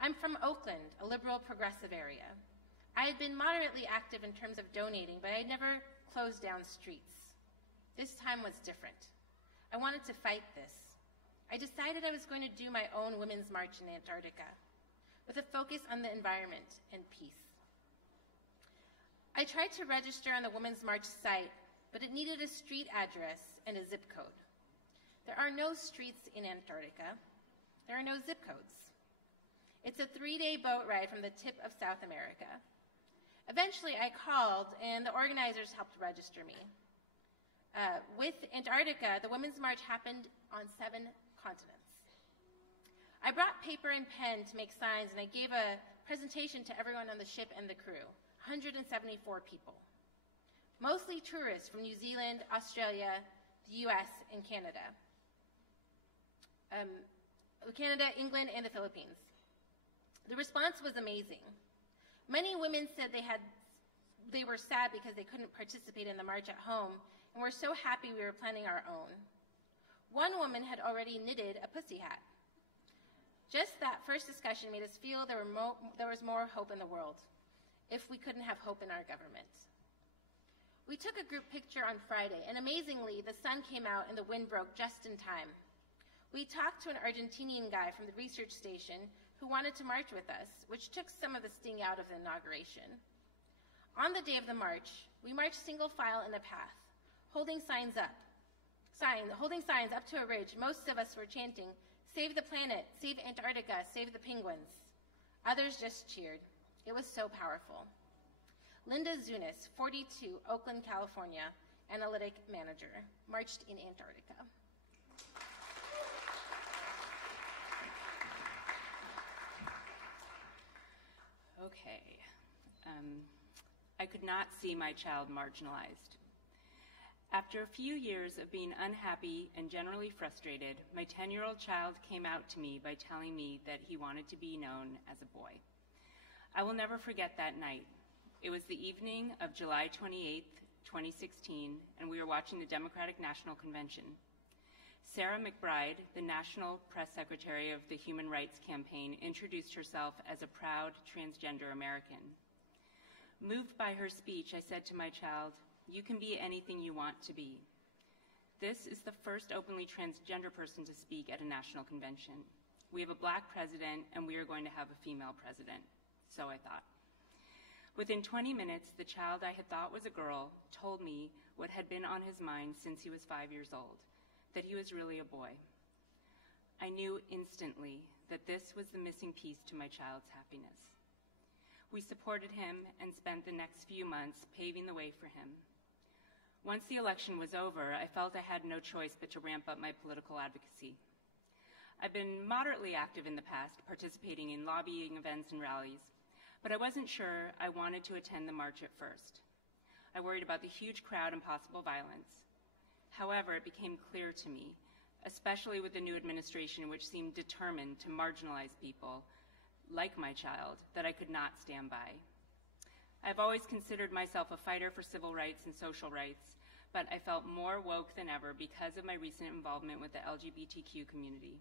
I'm from Oakland, a liberal progressive area. I had been moderately active in terms of donating, but I never closed down streets. This time was different. I wanted to fight this. I decided I was going to do my own Women's March in Antarctica, with a focus on the environment and peace. I tried to register on the Women's March site, but it needed a street address and a zip code. There are no streets in Antarctica. There are no zip codes. It's a 3-day boat ride from the tip of South America. Eventually, I called, and the organizers helped register me. With Antarctica, the Women's March happened on 7 continents. I brought paper and pen to make signs, and I gave a presentation to everyone on the ship and the crew, 174 people. Mostly tourists from New Zealand, Australia, the US, and Canada. Canada, England, and the Philippines. The response was amazing. Many women said they were sad because they couldn't participate in the march at home and were so happy we were planning our own. One woman had already knitted a pussy hat. Just that first discussion made us feel there was more hope in the world, if we couldn't have hope in our government. We took a group picture on Friday, and amazingly, the sun came out and the wind broke just in time. We talked to an Argentinian guy from the research station who wanted to march with us, which took some of the sting out of the inauguration. On the day of the march, we marched single file in a path, holding signs up to a ridge. Most of us were chanting, "Save the planet, save Antarctica, save the penguins." Others just cheered. It was so powerful. Linda Zunis, 42, Oakland, California, analytic manager, marched in Antarctica. Okay. I could not see my child marginalized. After a few years of being unhappy and generally frustrated, my 10-year-old child came out to me by telling me that he wanted to be known as a boy. I will never forget that night. It was the evening of July 28th, 2016, and we were watching the Democratic National Convention. Sarah McBride, the National Press Secretary of the Human Rights Campaign, introduced herself as a proud transgender American. Moved by her speech, I said to my child, "You can be anything you want to be." This is the first openly transgender person to speak at a national convention. We have a Black president, and we are going to have a female president, so I thought. Within 20 minutes, the child I had thought was a girl told me what had been on his mind since he was 5 years old, that he was really a boy. I knew instantly that this was the missing piece to my child's happiness. We supported him and spent the next few months paving the way for him. Once the election was over, I felt I had no choice but to ramp up my political advocacy. I've been moderately active in the past, participating in lobbying events and rallies, but I wasn't sure I wanted to attend the march at first. I worried about the huge crowd and possible violence. However, it became clear to me, especially with the new administration, which seemed determined to marginalize people like my child, that I could not stand by. I've always considered myself a fighter for civil rights and social rights, but I felt more woke than ever because of my recent involvement with the LGBTQ community.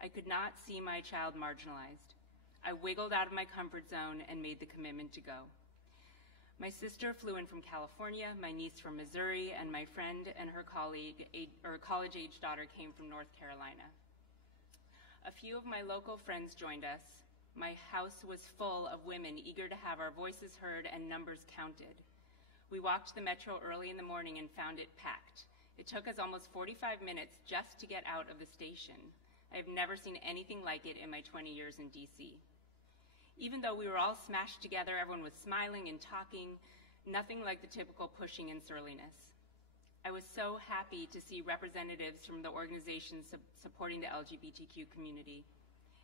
I could not see my child marginalized. I wiggled out of my comfort zone and made the commitment to go. My sister flew in from California, my niece from Missouri, and my friend and her college-age daughter came from North Carolina. A few of my local friends joined us. My house was full of women eager to have our voices heard and numbers counted. We walked the metro early in the morning and found it packed. It took us almost 45 minutes just to get out of the station. I've never seen anything like it in my 20 years in DC. Even though we were all smashed together, everyone was smiling and talking, nothing like the typical pushing and surliness. I was so happy to see representatives from the organizations supporting the LGBTQ community.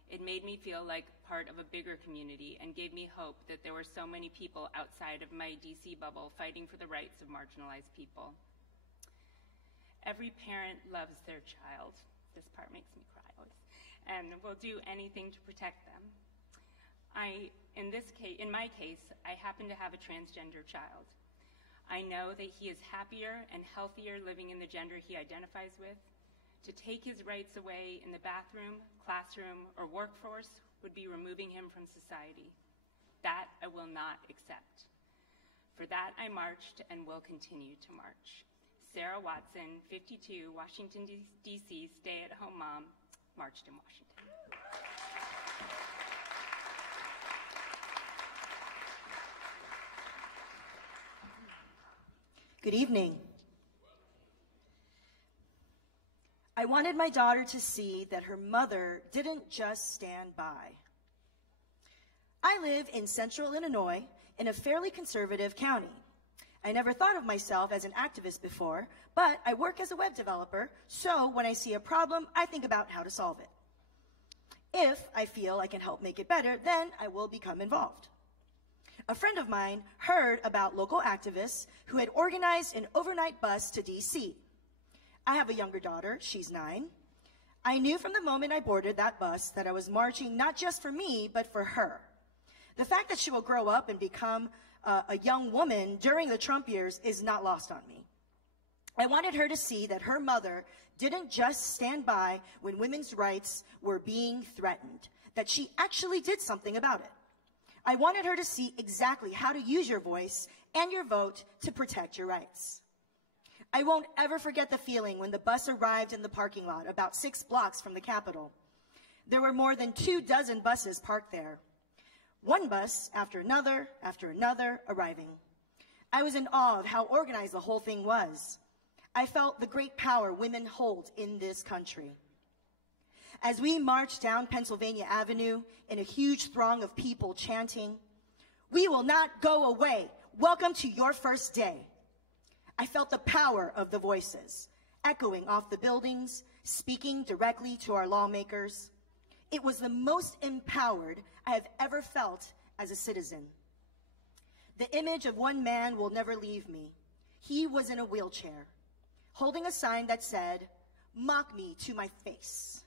It made me feel like part of a bigger community and gave me hope that there were so many people outside of my DC bubble fighting for the rights of marginalized people. Every parent loves their child. This part makes me cry, and will do anything to protect them. In my case, I happen to have a transgender child. I know that he is happier and healthier living in the gender he identifies with. To take his rights away in the bathroom, classroom, or workforce would be removing him from society. That I will not accept. For that, I marched and will continue to march. Sarah Watson, 52, Washington, D.C., stay-at-home mom, marched in Washington. Good evening. I wanted my daughter to see that her mother didn't just stand by. I live in central Illinois in a fairly conservative county. I never thought of myself as an activist before, but I work as a web developer, so when I see a problem, I think about how to solve it. If I feel I can help make it better, then I will become involved. A friend of mine heard about local activists who had organized an overnight bus to DC. I have a younger daughter, she's 9. I knew from the moment I boarded that bus that I was marching not just for me, but for her. The fact that she will grow up and become a young woman during the Trump years is not lost on me. I wanted her to see that her mother didn't just stand by when women's rights were being threatened, that she actually did something about it. I wanted her to see exactly how to use your voice and your vote to protect your rights. I won't ever forget the feeling when the bus arrived in the parking lot about 6 blocks from the Capitol. There were more than 24 buses parked there. One bus after another arriving. I was in awe of how organized the whole thing was. I felt the great power women hold in this country. As we marched down Pennsylvania Avenue in a huge throng of people chanting, "We will not go away. Welcome to your first day." I felt the power of the voices, echoing off the buildings, speaking directly to our lawmakers. It was the most empowered I have ever felt as a citizen. The image of one man will never leave me. He was in a wheelchair, holding a sign that said, "Mock me to my face."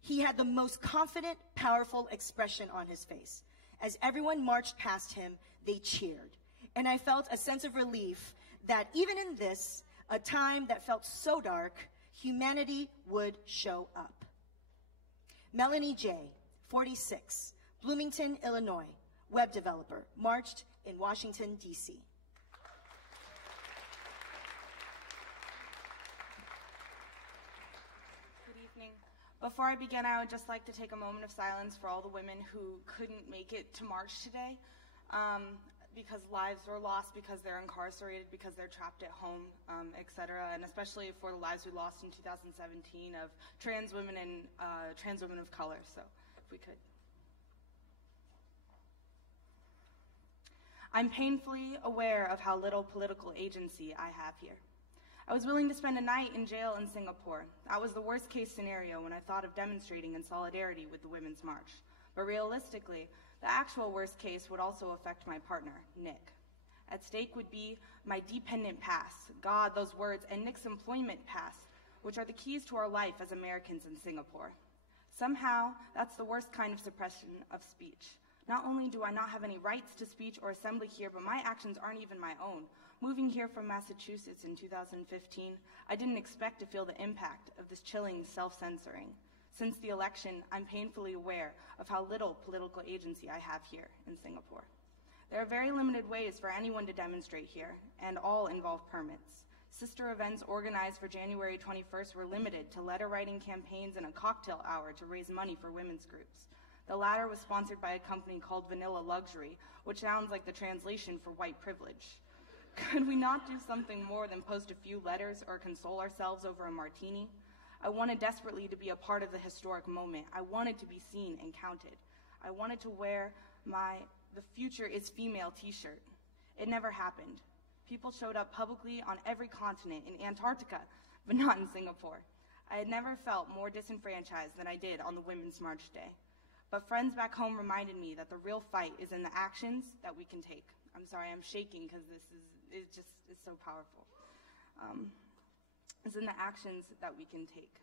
He had the most confident, powerful expression on his face. As everyone marched past him, they cheered. And I felt a sense of relief that even in this, a time that felt so dark, humanity would show up. Melanie J., 46, Bloomington, Illinois, web developer, marched in Washington, D.C. Good evening. Before I begin, I would just like to take a moment of silence for all the women who couldn't make it to march today. Because lives were lost, because they're incarcerated, because they're trapped at home, etc., and especially for the lives we lost in 2017 of trans women and trans women of color. So, if we could. I'm painfully aware of how little political agency I have here. I was willing to spend a night in jail in Singapore. That was the worst case scenario when I thought of demonstrating in solidarity with the Women's March. But realistically, the actual worst case would also affect my partner, Nick. At stake would be my dependent pass, God, those words, and Nick's employment pass, which are the keys to our life as Americans in Singapore. Somehow, that's the worst kind of suppression of speech. Not only do I not have any rights to speech or assembly here, but my actions aren't even my own. Moving here from Massachusetts in 2015, I didn't expect to feel the impact of this chilling self-censoring. Since the election, I'm painfully aware of how little political agency I have here in Singapore. There are very limited ways for anyone to demonstrate here, and all involve permits. Sister events organized for January 21st were limited to letter-writing campaigns and a cocktail hour to raise money for women's groups. The latter was sponsored by a company called Vanilla Luxury, which sounds like the translation for white privilege. Could we not do something more than post a few letters or console ourselves over a martini? I wanted desperately to be a part of the historic moment. I wanted to be seen and counted. I wanted to wear the future is female t-shirt. It never happened. People showed up publicly on every continent, in Antarctica, but not in Singapore. I had never felt more disenfranchised than I did on the Women's March Day. But friends back home reminded me that the real fight is in the actions that we can take. I'm sorry, I'm shaking because it's so powerful. Is in the actions that we can take.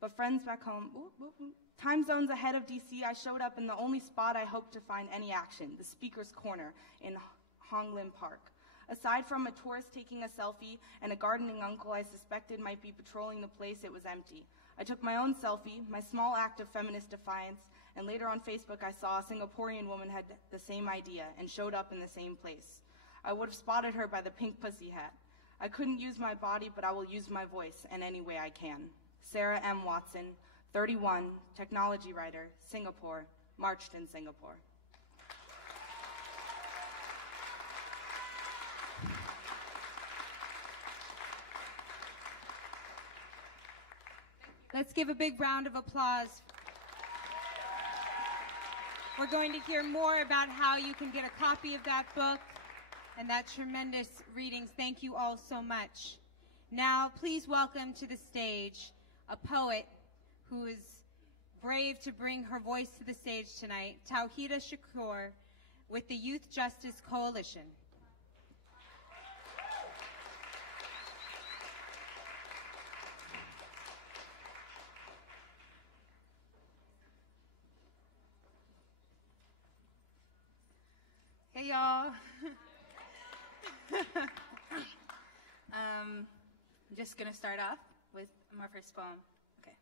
But friends back home, time zones ahead of DC, I showed up in the only spot I hoped to find any action, the Speaker's Corner in Hong Lim Park. Aside from a tourist taking a selfie and a gardening uncle I suspected might be patrolling the place, it was empty. I took my own selfie, my small act of feminist defiance, and later on Facebook I saw a Singaporean woman had the same idea and showed up in the same place. I would have spotted her by the pink pussy hat. I couldn't use my body, but I will use my voice in any way I can. Sarah M. Watson, 31, technology writer, Singapore, marched in Singapore. Let's give a big round of applause. We're going to hear more about how you can get a copy of that book and that tremendous readings. Thank you all so much. Now, please welcome to the stage a poet who is brave to bring her voice to the stage tonight, Tawhida Shakur with the Youth Justice Coalition. Hey, y'all. I'm just going to start off with my first poem. Okay.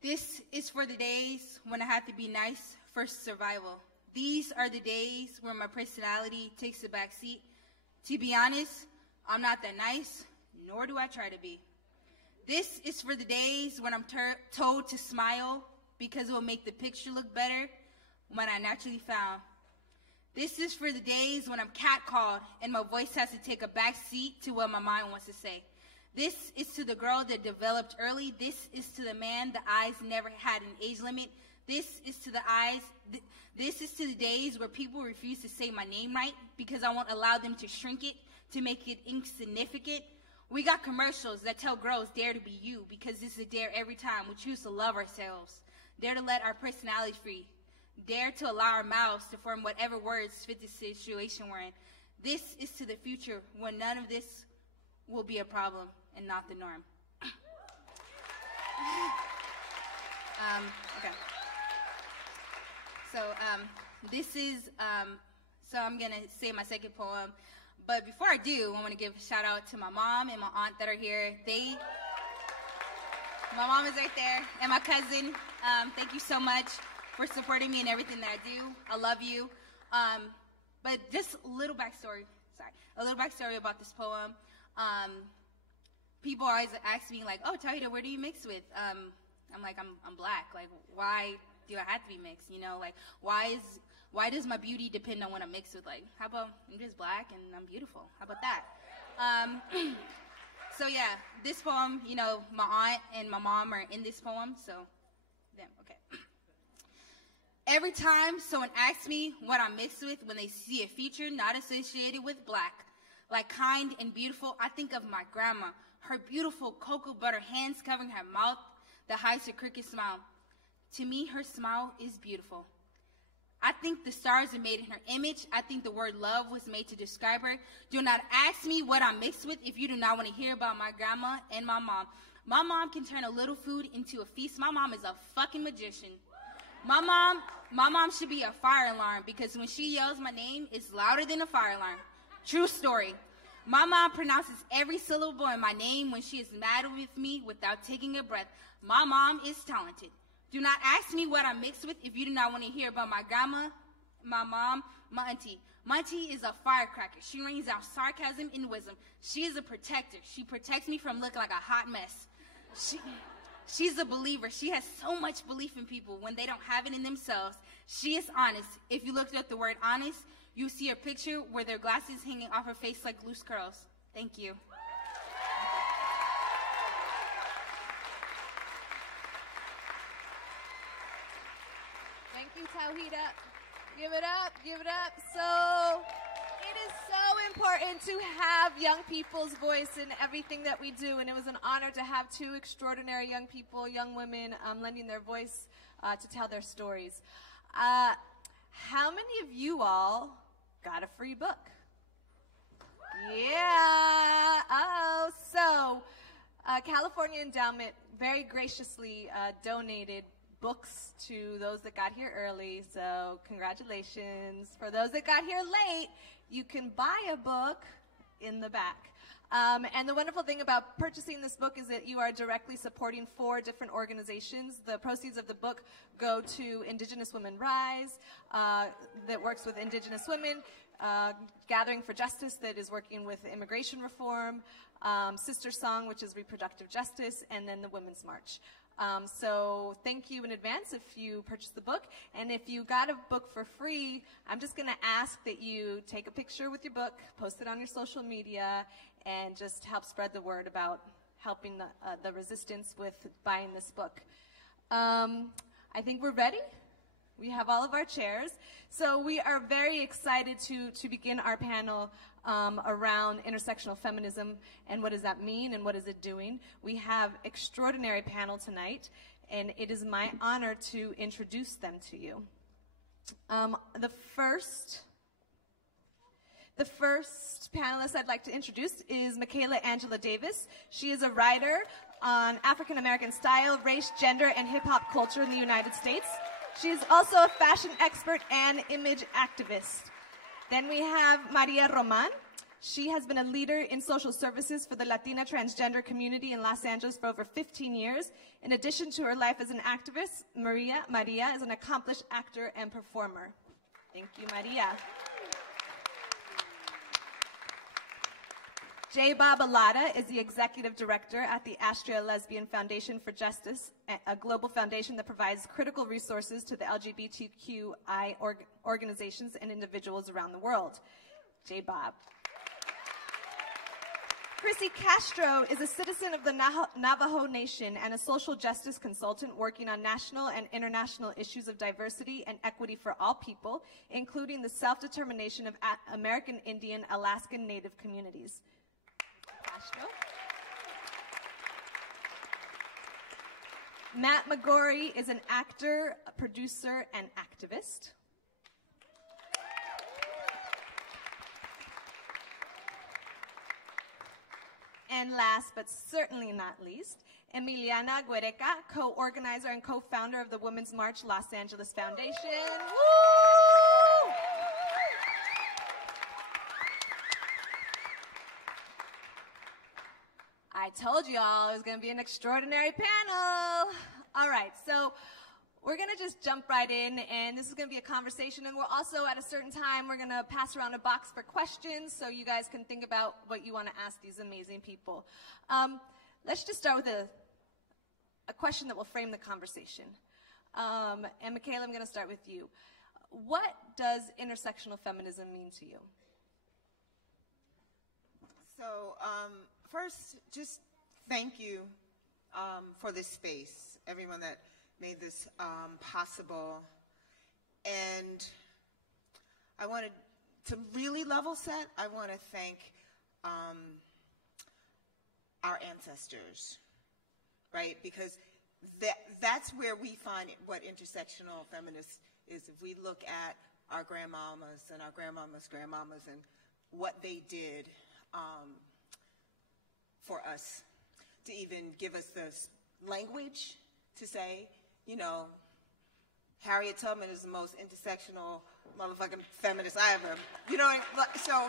This is for the days when I had to be nice for survival. These are the days where my personality takes a back seat. To be honest, I'm not that nice, nor do I try to be. This is for the days when I'm told to smile because it will make the picture look better when I naturally found. This is for the days when I'm catcalled and my voice has to take a back seat to what my mind wants to say. This is to the girl that developed early. This is to the man the eyes never had an age limit. This is to the eyes. This is to the days where people refuse to say my name right because I won't allow them to shrink it, to make it insignificant. We got commercials that tell girls dare to be you because this is a dare every time we choose to love ourselves. Dare to let our personality free. Dare to allow our mouths to form whatever words fit the situation we're in. This is to the future when none of this will be a problem and not the norm. Okay. So this is, so I'm going to say my second poem. But before I do, I want to give a shout out to my mom and my aunt that are here. My mom is right there, and my cousin. Thank you so much for supporting me in everything that I do. I love you. But just a little backstory about this poem. People always ask me, like, oh, Tawhida, where do you mix with? I'm like, I'm black. Like, why do I have to be mixed? You know, like, why does my beauty depend on what I'm mixed with? Like, how about I'm just black and I'm beautiful? How about that? So yeah, this poem, you know, my aunt and my mom are in this poem, so them, okay. Every time someone asks me what I'm mixed with when they see a feature not associated with black, like kind and beautiful, I think of my grandma, her beautiful cocoa butter hands covering her mouth that hides her crooked smile. To me, her smile is beautiful. I think the stars are made in her image. I think the word love was made to describe her. Do not ask me what I'm mixed with if you do not want to hear about my grandma and my mom. My mom can turn a little food into a feast. My mom is a fucking magician. My mom should be a fire alarm because when she yells my name, it's louder than a fire alarm. True story. My mom pronounces every syllable in my name when she is mad with me without taking a breath. My mom is talented. Do not ask me what I'm mixed with if you do not want to hear about my grandma, my mom, my auntie. My auntie is a firecracker. She rains out sarcasm and wisdom. She is a protector. She protects me from looking like a hot mess. She's a believer. She has so much belief in people when they don't have it in themselves. She is honest. If you looked up the word honest, you see a picture where their glasses hanging off her face like loose curls. Thank you. Thank you, Tawhida. Give it up, give it up. So it is so important to have young people's voice in everything that we do, and it was an honor to have two extraordinary young people, young women, lending their voice to tell their stories. How many of you all got a free book? Yeah. Oh, so California Endowment very graciously donated books to those that got here early, so congratulations. For those that got here late, you can buy a book in the back. And the wonderful thing about purchasing this book is that you are directly supporting 4 different organizations. The proceeds of the book go to Indigenous Women Rise, that works with Indigenous women, Gathering for Justice, that is working with immigration reform, Sister Song, which is reproductive justice, and then the Women's March. So thank you in advance if you purchase the book. And if you got a book for free, I'm just going to ask that you take a picture with your book, post it on your social media, and just help spread the word about helping the resistance with buying this book. I think we're ready. We have all of our chairs. So we are very excited to begin our panel around intersectional feminism and what does that mean and what is it doing. We have extraordinary panel tonight, and it is my honor to introduce them to you. The first panelist I'd like to introduce is Michaela Angela Davis. She is a writer on African American style, race, gender, and hip-hop culture in the United States. She is also a fashion expert and image activist. Then we have Maria Roman. She has been a leader in social services for the Latina transgender community in Los Angeles for over 15 years. In addition to her life as an activist, Maria is an accomplished actor and performer. Thank you, Maria. J. Bob Alada is the executive director at the Astria Lesbian Foundation for Justice, a global foundation that provides critical resources to the LGBTQI organizations and individuals around the world. J. Bob. Chrissie Castro is a citizen of the Navajo Nation and a social justice consultant working on national and international issues of diversity and equity for all people, including the self-determination of American Indian, Alaskan Native communities. Castro. Matt McGorry is an actor, producer, and activist. And last but certainly not least, Emiliana Guereca, co-organizer and co-founder of the Women's March Los Angeles Foundation. Woo! I told you all it was going to be an extraordinary panel. All right, so we're going to just jump right in, and this is going to be a conversation, and we're also, at a certain time, we're going to pass around a box for questions so you guys can think about what you want to ask these amazing people. Let's just start with a question that will frame the conversation. And Michaela, I'm going to start with you. What does intersectional feminism mean to you? So, first, just thank you for this space, everyone that made this possible. And I wanted to really level set. I want to thank our ancestors, right? Because that's where we find what intersectional feminists is. If we look at our grandmamas and our grandmamas' grandmamas and what they did for us to even give us the language to say, you know, Harriet Tubman is the most intersectional motherfucking feminist I ever, you know, so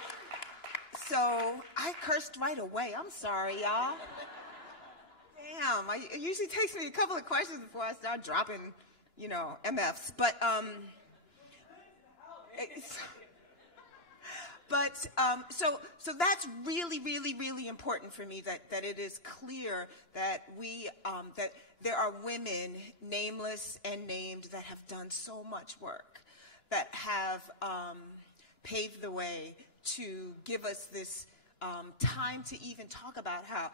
I cursed right away. I'm sorry, y'all. Damn, it usually takes me a couple of questions before I start dropping, you know, MFs. But so that's really, really, really important for me, that it is clear that we that there are women, nameless and named, that have done so much work, that have paved the way to give us this time to even talk about how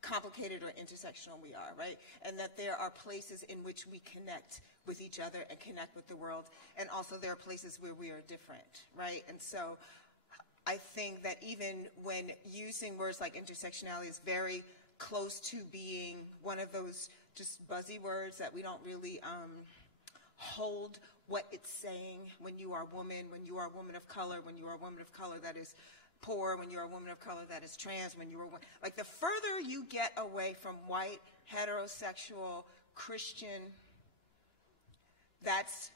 complicated or intersectional we are, right? And that there are places in which we connect with each other and connect with the world, and also there are places where we are different, right? And so I think that even when using words like intersectionality is very close to being one of those just buzzy words that we don't really hold what it's saying. When you are a woman, when you are a woman of color, when you are a woman of color that is poor, when you're a woman of color that is trans, when you're like, the further you get away from white, heterosexual, Christian, that's,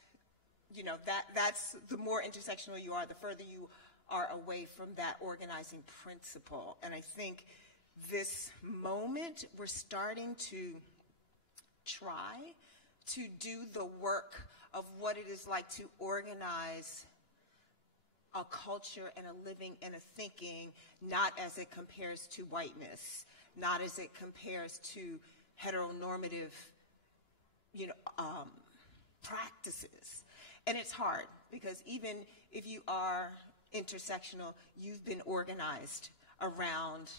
you know, that's the more intersectional you are, the further you are away from that organizing principle. And I think this moment, we're starting to try to do the work of what it is like to organize a culture and a living and a thinking, not as it compares to whiteness, not as it compares to heteronormative, practices. And it's hard, because even if you are intersectional, you've been organized around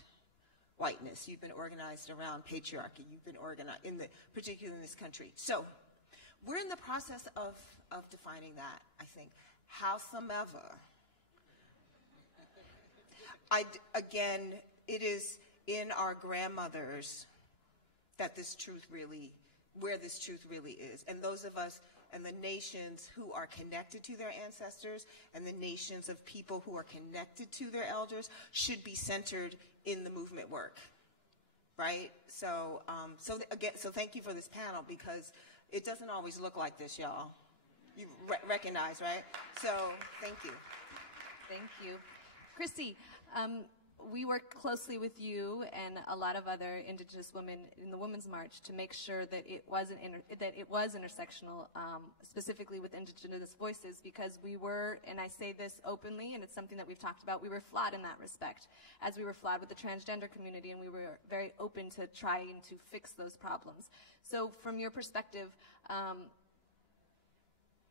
whiteness, you've been organized around patriarchy, you've been organized, particularly in this country. So we're in the process of defining that, I think. Howsomever, again, it is in our grandmothers that where this truth really is. And those of us and the nations who are connected to their ancestors and the nations of people who are connected to their elders should be centered in the movement work, right? So, so thank you for this panel, because it doesn't always look like this, y'all. You recognize, right? So thank you. Thank you. Chrissie, we worked closely with you and a lot of other Indigenous women in the Women's March to make sure that it was intersectional, specifically with Indigenous voices, because we were, and I say this openly, and it's something that we've talked about, we were flawed in that respect, as we were flawed with the transgender community, and we were very open to trying to fix those problems. So from your perspective,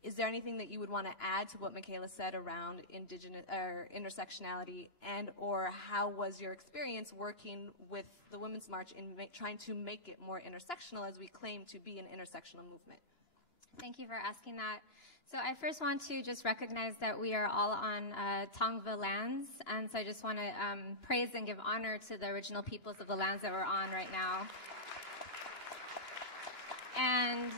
is there anything that you would want to add to what Michaela said around intersectionality, and or how was your experience working with the Women's March in trying to make it more intersectional, as we claim to be an intersectional movement? Thank you for asking that. So I first want to just recognize that we are all on Tongva lands, and so I just want to praise and give honor to the original peoples of the lands that we're on right now. And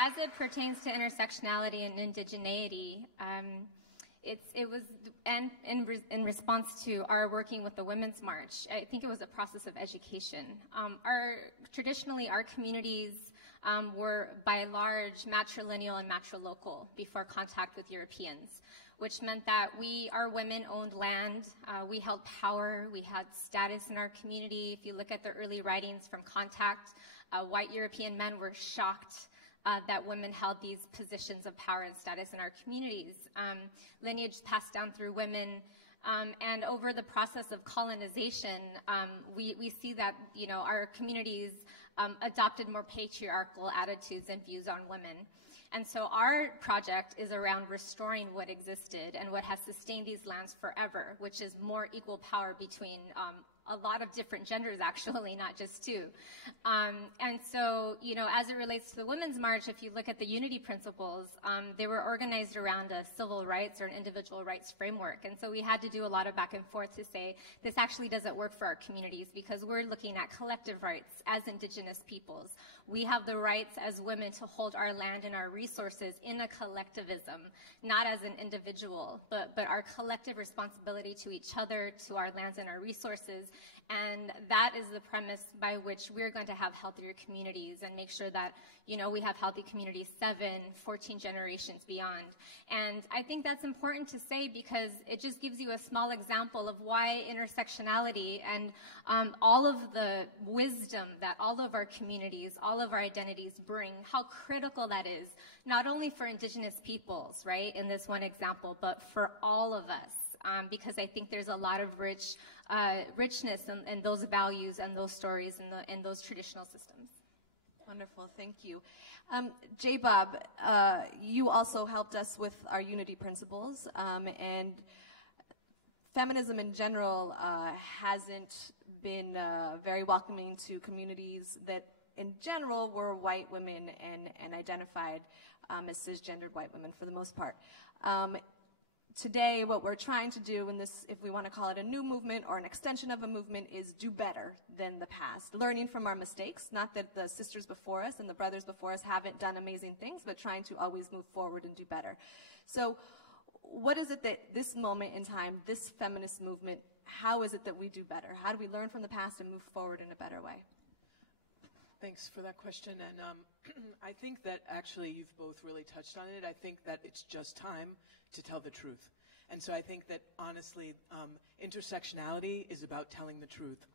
as it pertains to intersectionality and indigeneity, it was in response to our working with the Women's March. I think it was a process of education. Traditionally, our communities were by and large matrilineal and matrilocal before contact with Europeans, which meant that our women owned land, we held power, we had status in our community. If you look at the early writings from contact, white European men were shocked that women held these positions of power and status in our communities. Lineage passed down through women, and over the process of colonization, we see that our communities adopted more patriarchal attitudes and views on women. And so our project is around restoring what existed and what has sustained these lands forever, which is more equal power between a lot of different genders, actually, not just two. And so, as it relates to the Women's March, if you look at the unity principles, they were organized around a civil rights or an individual rights framework. And so we had to do a lot of back and forth to say, this actually doesn't work for our communities, because we're looking at collective rights as Indigenous peoples. We have the rights as women to hold our land and our resources in a collectivism, not as an individual, but our collective responsibility to each other, to our lands and our resources. And that is the premise by which we're going to have healthier communities and make sure that, we have healthy communities 14 generations beyond. And I think that's important to say, because it just gives you a small example of why intersectionality and all of the wisdom that all of our communities, all of our identities bring, how critical that is, not only for Indigenous peoples, right, in this one example, but for all of us. Because I think there's a lot of richness in those values and those stories and those traditional systems. Wonderful, thank you. J-Bob, you also helped us with our unity principles, and feminism in general hasn't been very welcoming to communities that in general were white women and identified as cisgendered white women for the most part. Today, what we're trying to do in this, if we want to call it a new movement or an extension of a movement, is do better than the past. Learning from our mistakes, not that the sisters before us and the brothers before us haven't done amazing things, but trying to always move forward and do better. So what is it that this moment in time, this feminist movement, how is it that we do better? How do we learn from the past and move forward in a better way? Thanks for that question. And I think that actually you've both really touched on it. I think that it's just time to tell the truth. And so I think that, honestly, intersectionality is about telling the truth.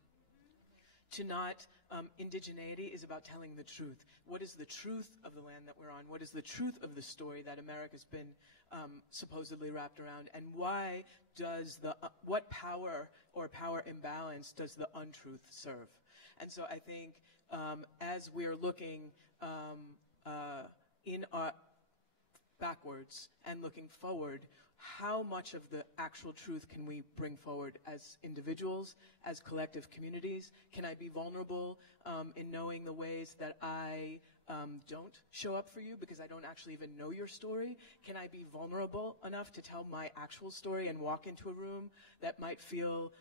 Indigeneity is about telling the truth. What is the truth of the land that we're on? What is the truth of the story that America's been supposedly wrapped around? And why does what power or power imbalance does the untruth serve? And so I think as we're looking backwards and looking forward, how much of the actual truth can we bring forward as individuals, as collective communities? Can I be vulnerable in knowing the ways that I don't show up for you because I don't actually even know your story? Can I be vulnerable enough to tell my actual story and walk into a room that might feel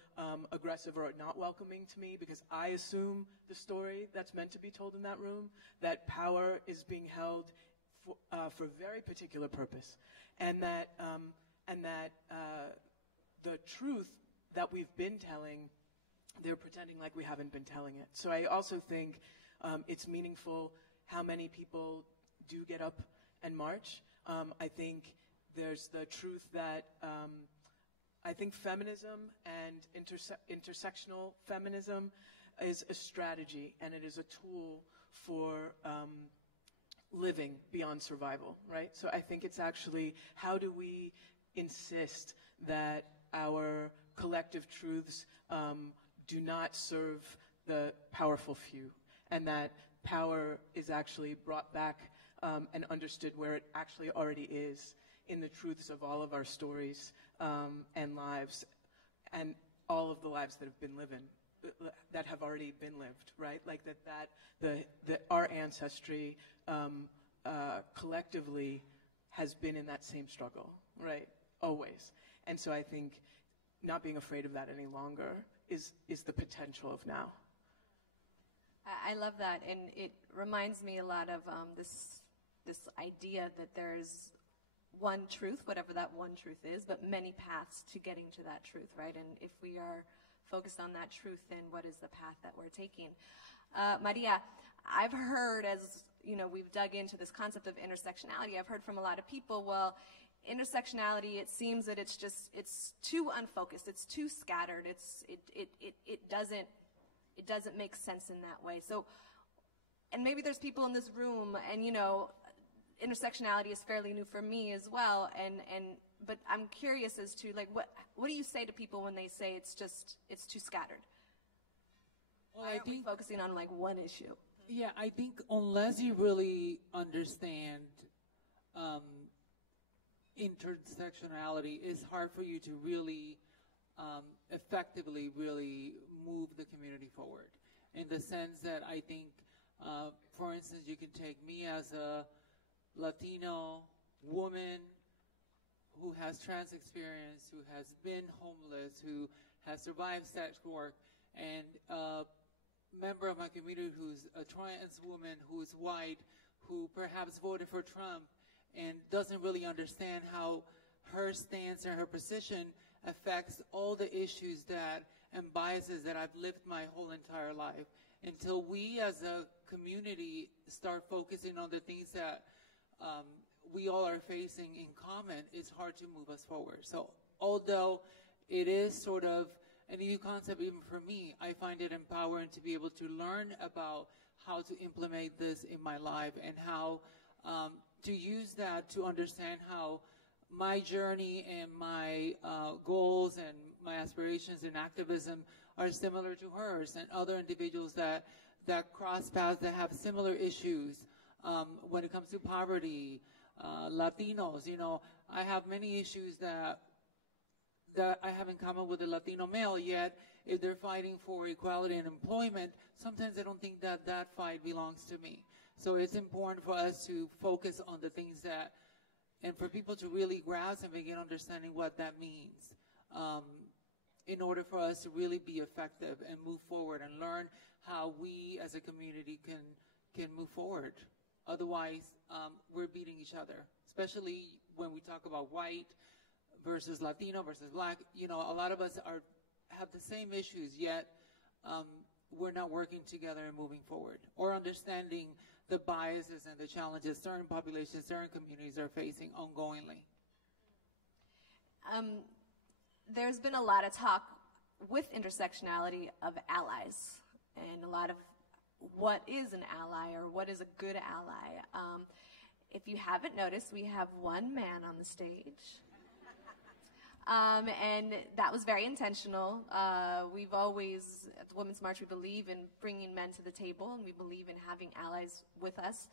aggressive or not welcoming to me because I assume the story that's meant to be told in that room, that power is being held for a very particular purpose, and that the truth that we've been telling, they're pretending like we haven't been telling it. So I also think it's meaningful how many people do get up and march. I think there's the truth that I think feminism and intersectional feminism is a strategy, and it is a tool for living beyond survival, right? So I think it's actually, how do we insist that our collective truths do not serve the powerful few, and that power is actually brought back and understood where it actually already is, in the truths of all of our stories and lives, and all of the lives that have been that have already been lived, right? Like that our ancestry collectively has been in that same struggle, right? Always. And so I think not being afraid of that any longer is the potential of now. I love that, and it reminds me a lot of this idea that there's one truth, whatever that one truth is, but many paths to getting to that truth, right? And if we are focused on that truth, then what is the path that we're taking? Maria, I've heard, as you know, we've dug into this concept of intersectionality, I've heard from a lot of people, well, intersectionality, it seems that it's too unfocused, it's too scattered, it doesn't make sense in that way. So, and maybe there's people in this room, and you know, intersectionality is fairly new for me as well, but I'm curious as to, like, what do you say to people when they say it's too scattered? Well, Why aren't we focusing on like one issue? Yeah, I think unless you really understand intersectionality, it's hard for you to really effectively really move the community forward. In the sense that I think, for instance, you can take me as a Latino woman who has trans experience, who has been homeless, who has survived sex work, and a member of my community who's a trans woman, who's white, who perhaps voted for Trump and doesn't really understand how her stance and her position affects all the issues and biases that I've lived my whole entire life. Until we as a community start focusing on the things that we all are facing in common, it's hard to move us forward. So although it is sort of a new concept even for me, I find it empowering to be able to learn about how to implement this in my life and how to use that to understand how my journey and my goals and my aspirations in activism are similar to hers, and other individuals that cross paths that have similar issues when it comes to poverty, Latinos. You know, I have many issues that I have in common with a Latino male, yet if they're fighting for equality and employment, sometimes I don't think that fight belongs to me. So it's important for us to focus on the things and for people to really grasp and begin understanding what that means in order for us to really be effective and move forward and learn how we as a community can move forward. Otherwise, we're beating each other, especially when we talk about white versus Latino versus black. You know, a lot of us have the same issues, yet we're not working together and moving forward or understanding the biases and the challenges certain populations, certain communities are facing ongoingly. There's been a lot of talk with intersectionality of allies and a lot of what is an ally or what is a good ally. If you haven't noticed, we have one man on the stage. And that was very intentional. We've always, at the Women's March, we believe in bringing men to the table, and we believe in having allies with us.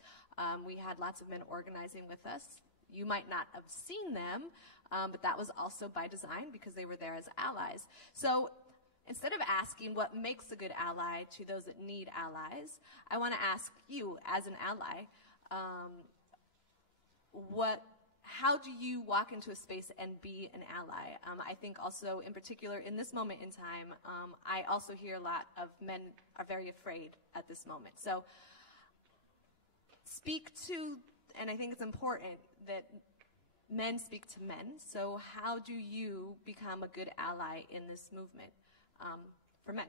We had lots of men organizing with us. You might not have seen them, but that was also by design because they were there as allies. So instead of asking what makes a good ally to those that need allies, I want to ask you, as an ally, how do you walk into a space and be an ally? I think also, in particular, in this moment in time, I also hear a lot of men are very afraid at this moment. So speak to, and I think it's important that men speak to men. So how do you become a good ally in this movement for men?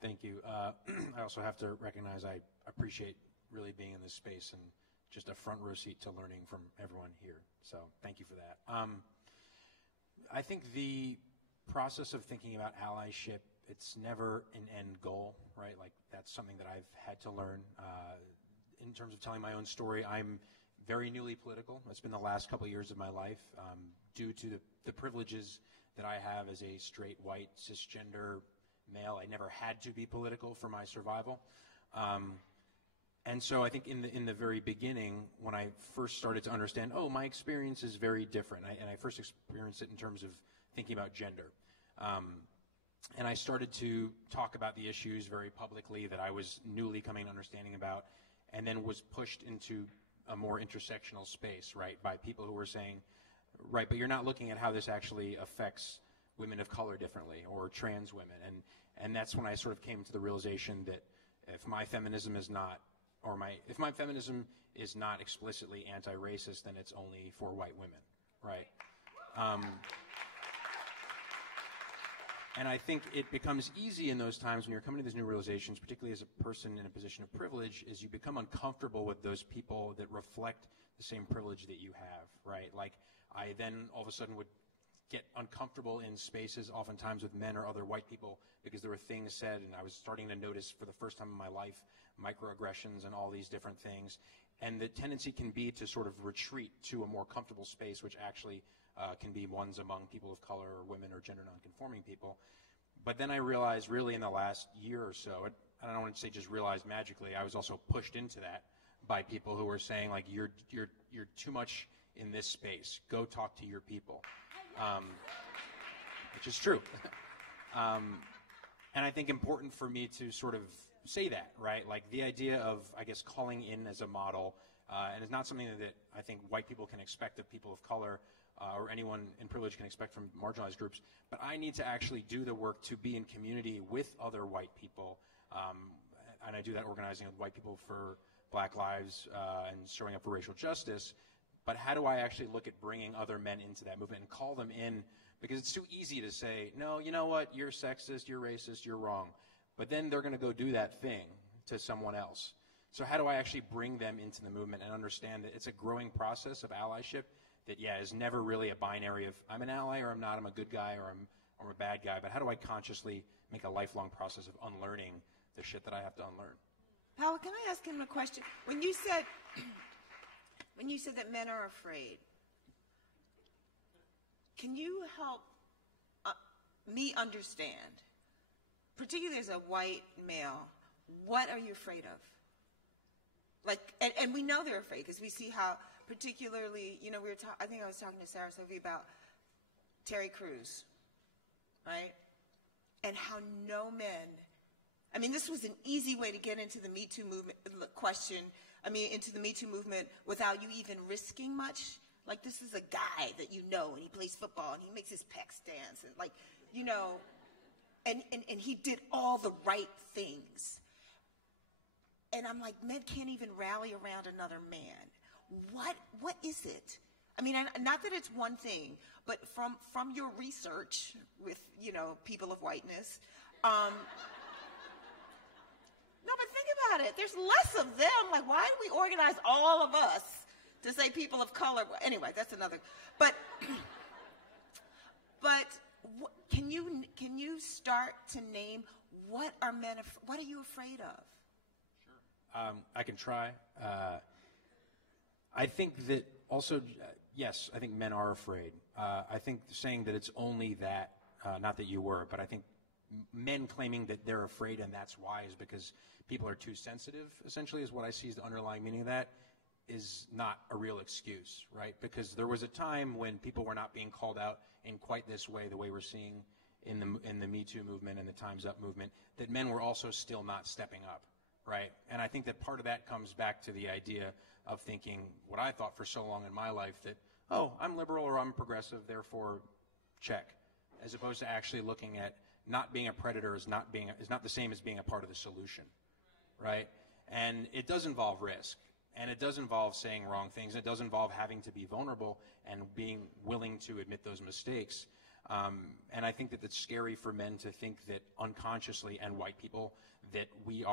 Thank you. I also have to recognize I appreciate really being in this space and just a front row seat to learning from everyone here. So thank you for that. I think the process of thinking about allyship, it's never an end goal, right? Like that's something that I've had to learn. In terms of telling my own story, I'm very newly political. It's been the last couple of years of my life due to the privileges that I have as a straight, white, cisgender male. I never had to be political for my survival. And so I think in the very beginning, when I first started to understand, oh, my experience is very different, and I first experienced it in terms of thinking about gender. And I started to talk about the issues very publicly that I was newly coming to understanding about, and then was pushed into a more intersectional space, right, by people who were saying, right, but you're not looking at how this actually affects women of color differently, or trans women. And that's when I sort of came to the realization that if my feminism is not, if my feminism is not explicitly anti-racist, then it's only for white women, right? And I think it becomes easy in those times when you're coming to these new realizations, particularly as a person in a position of privilege, is you become uncomfortable with those people that reflect the same privilege that you have, right? Like, I then all of a sudden would get uncomfortable in spaces, oftentimes with men or other white people, because there were things said, and I was starting to notice for the first time in my life microaggressions and all these different things. And the tendency can be to sort of retreat to a more comfortable space, which actually can be ones among people of color or women or gender nonconforming people. But then I realized really in the last year or so, I don't want to say just realized magically, I was also pushed into that by people who were saying, like, you're too much in this space. Go talk to your people. Which is true. And I think important for me to sort of say that, right? Like the idea of, I guess, calling in as a model, and it's not something that I think white people can expect of people of color or anyone in privilege can expect from marginalized groups, but I need to actually do the work to be in community with other white people, and I do that organizing with white people for Black Lives and showing up for racial justice. But how do I actually look at bringing other men into that movement and call them in? Because it's too easy to say, no, you know what, you're sexist, you're racist, you're wrong. But then they're going to go do that thing to someone else. So how do I actually bring them into the movement and understand that it's a growing process of allyship that, yeah, is never really a binary of I'm an ally or I'm not, I'm a good guy or I'm a bad guy. But how do I consciously make a lifelong process of unlearning the shit that I have to unlearn? Howard, can I ask him a question? When you said that men are afraid, can you help me understand, particularly as a white male, what are you afraid of? Like, and we know they're afraid because we see how, particularly, you know, I think I was talking to Sarah Sophie about Terry Crews, right? And how no men, I mean, this was an easy way to get into the Me Too movement into the Me Too movement without you even risking much. Like, this is a guy that you know, and he plays football, and he makes his pecs dance, and like, you know, and he did all the right things. And I'm like, men can't even rally around another man. What is it? I mean, not that it's one thing, but from your research with, you know, people of whiteness, no, but think about it. There's less of them. Like, why do we organize all of us to say people of color? Anyway, that's another. But But can you start to name what are men? What are you afraid of? Sure. I can try. I think that also, yes, I think men are afraid. I think saying that it's only that, not that you were, but I think men claiming that they're afraid and that's why is because people are too sensitive, essentially, is what I see as the underlying meaning of that, is not a real excuse, right? Because there was a time when people were not being called out in quite this way, the way we're seeing in the Me Too movement and the Time's Up movement, that men were also still not stepping up, right? And I think that part of that comes back to the idea of thinking what I thought for so long in my life that, oh, I'm liberal or I'm progressive, therefore check, as opposed to actually looking at not being a predator is not the same as being a part of the solution, right? And it does involve risk, and it does involve saying wrong things. It does involve having to be vulnerable and being willing to admit those mistakes. And I think that it's scary for men to think that unconsciously, and white people, that we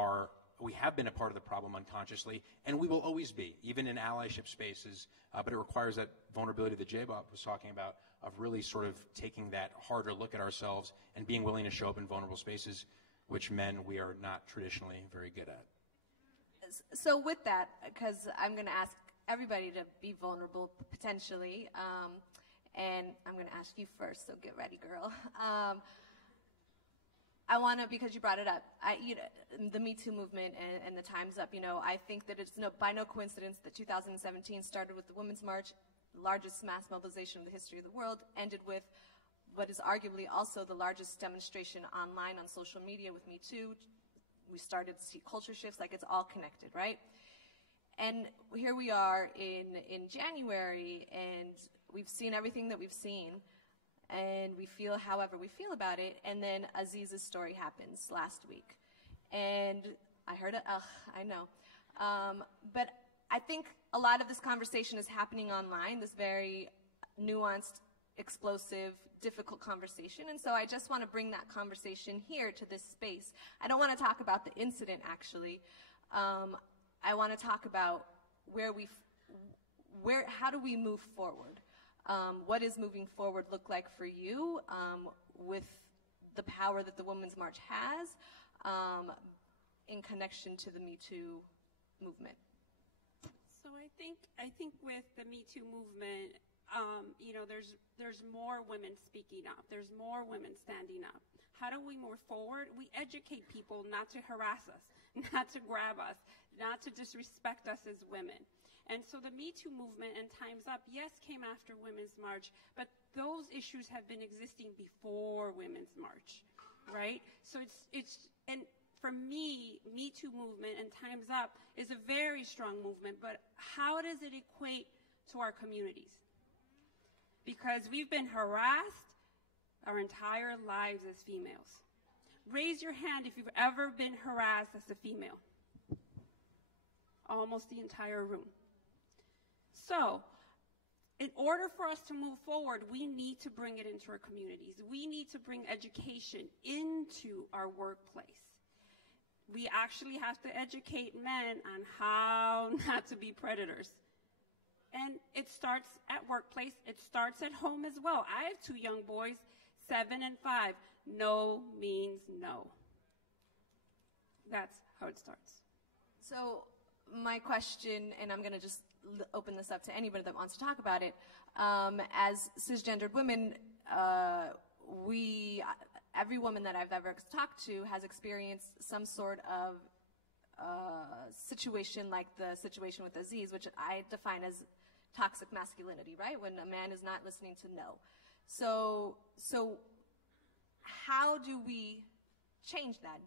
have been a part of the problem unconsciously, and we will always be, even in allyship spaces. But it requires that vulnerability that J-Bob was talking about, of really sort of taking that harder look at ourselves and being willing to show up in vulnerable spaces, which men, we are not traditionally very good at. So with that, because I'm going to ask everybody to be vulnerable, potentially, and I'm going to ask you first, so get ready, girl. I want to, because you brought it up, the Me Too movement and the Time's Up, I think that it's by no coincidence that 2017 started with the Women's March, the largest mass mobilization in the history of the world, ended with what is arguably also the largest demonstration online on social media with Me Too. We started to see culture shifts, like it's all connected, right? And here we are in January, and we've seen everything that we've seen, and we feel however we feel about it, and then Aziz's story happens last week. And I heard it, I know. But I think a lot of this conversation is happening online, this very nuanced, explosive, difficult conversation. And so I just want to bring that conversation here to this space. I don't want to talk about the incident, actually. I want to talk about how do we move forward? What does moving forward look like for you with the power that the Women's March has in connection to the Me Too movement? So I think with the Me Too movement, there's more women speaking up. There's more women standing up. How do we move forward? We educate people not to harass us, not to grab us, not to disrespect us as women. And so the Me Too movement and Time's Up, yes, came after Women's March, but those issues have been existing before Women's March, right? So and for me, Me Too movement and Time's Up is a very strong movement, but how does it equate to our communities? Because we've been harassed our entire lives as females. Raise your hand if you've ever been harassed as a female. Almost the entire room. So, in order for us to move forward, we need to bring it into our communities. We need to bring education into our workplace. We actually have to educate men on how not to be predators. And it starts at workplace. It starts at home as well. I have 2 young boys, 7 and 5. No means no. That's how it starts. So my question, and I'm going to just open this up to anybody that wants to talk about it, as cisgendered women, every woman that I've ever talked to has experienced some sort of situation like the situation with Aziz, which I define as toxic masculinity, right? When a man is not listening to no. So how do we change that?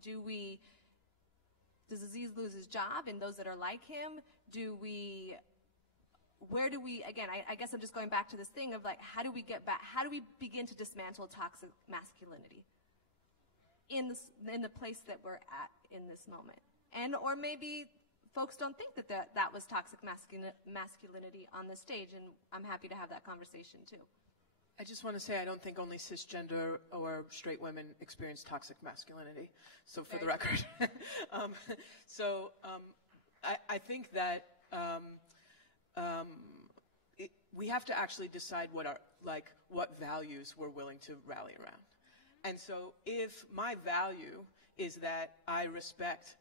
Does Aziz lose his job and those that are like him? Where do we, again, I guess I'm just going back to this thing of like, how do we begin to dismantle toxic masculinity in the place that we're at in this moment? Or maybe folks don't think that was toxic masculinity on the stage, and I'm happy to have that conversation too. I just want to say I don't think only cisgender or straight women experience toxic masculinity. So for the record. I think that we have to actually decide what values we're willing to rally around. And so if my value is that I respect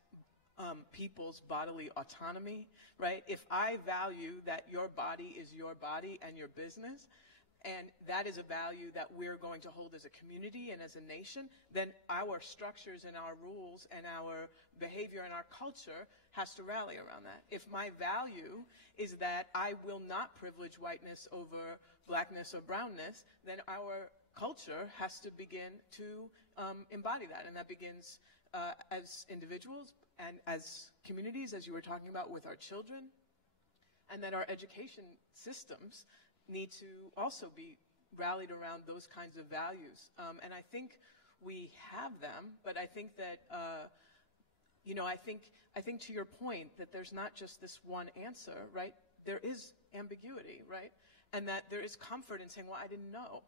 people's bodily autonomy, right? If I value that your body is your body and your business, and that is a value that we're going to hold as a community and as a nation, then our structures and our rules and our behavior and our culture has to rally around that. If my value is that I will not privilege whiteness over blackness or brownness, then our culture has to begin to embody that. And that begins as individuals and as communities, as you were talking about with our children, and that our education systems need to also be rallied around those kinds of values. And I think we have them, but I think that, I think to your point that there's not just this one answer, right? There is ambiguity, right? And that there is comfort in saying, well, I didn't know,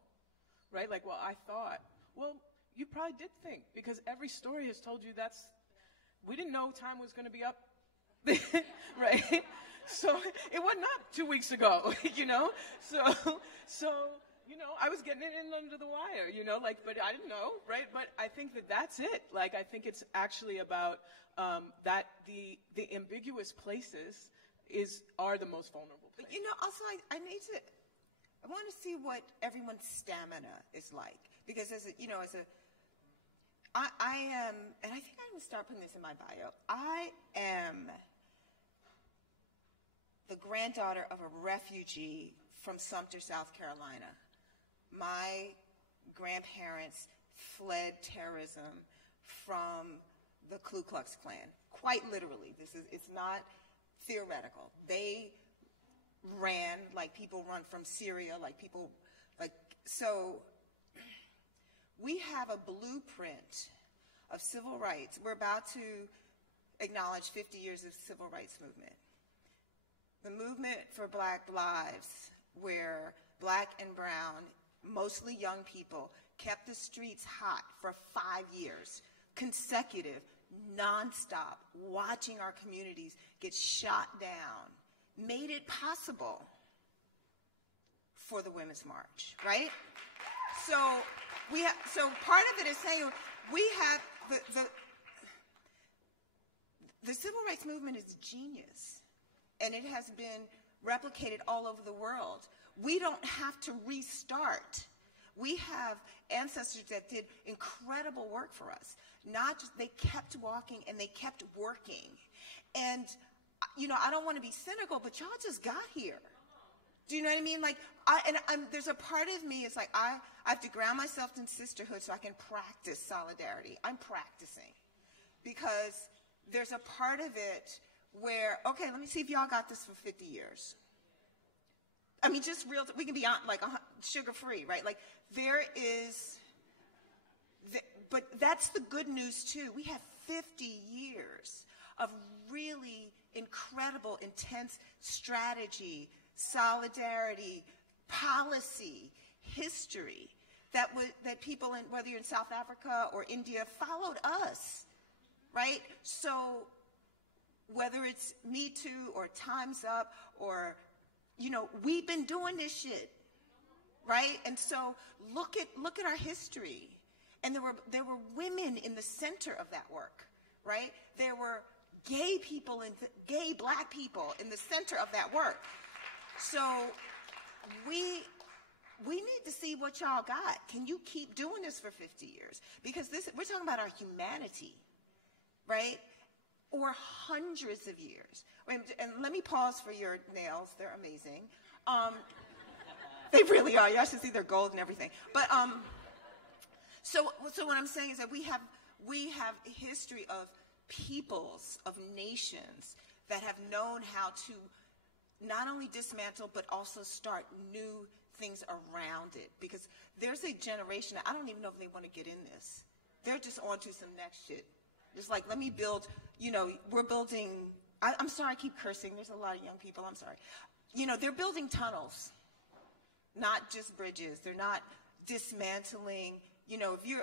right? Like, well, I thought, well, you probably did think, because every story has told you we didn't know time was going to be up, right? So it wasn't up 2 weeks ago, So, I was getting it in under the wire, but I didn't know, right? But I think that's it. Like, I think it's actually about that the ambiguous places are the most vulnerable places. But, also I want to see what everyone's stamina is like. Because I am, and I think I'm going to start putting this in my bio, I am the granddaughter of a refugee from Sumter, South Carolina. My grandparents fled terrorism from the Ku Klux Klan, quite literally. It's not theoretical. They ran like people run from Syria, so we have a blueprint of civil rights. We're about to acknowledge 50 years of civil rights movement. The movement for Black lives, where Black and brown, mostly young people, kept the streets hot for 5 years, consecutive, nonstop, watching our communities get shot down, made it possible for the Women's March, right? So part of it is saying we have the civil rights movement is genius, and it has been replicated all over the world. We don't have to restart. We have ancestors that did incredible work for us. They kept walking and they kept working. And, I don't want to be cynical, but y'all just got here. Do you know what I mean? There's a part of me, it's like I have to ground myself in sisterhood so I can practice solidarity. I'm practicing. Because there's a part of it where, okay, let me see if y'all got this for 50 years. I mean, just real, we can be sugar-free, right? But that's the good news too. We have 50 years of really incredible, intense strategy, solidarity, policy, history that people, whether you're in South Africa or India, followed us, right? So whether it's Me Too or Time's Up or, we've been doing this shit, right? And so look at our history. And there were women in the center of that work, right? There were gay people and gay Black people in the center of that work. So we need to see what y'all got. Can you keep doing this for 50 years? Because we're talking about our humanity, right? Or hundreds of years. And let me pause for your nails. They're amazing. They really are. Y'all should see their gold and everything. But so what I'm saying is that we have a history of peoples, of nations that have known how to not only dismantle but also start new things around it. Because there's a generation that I don't even know if they want to get in this. They're just on to some next shit. Just like, let me build, we're building, I'm sorry I keep cursing, there's a lot of young people, I'm sorry. They're building tunnels, not just bridges. They're not dismantling,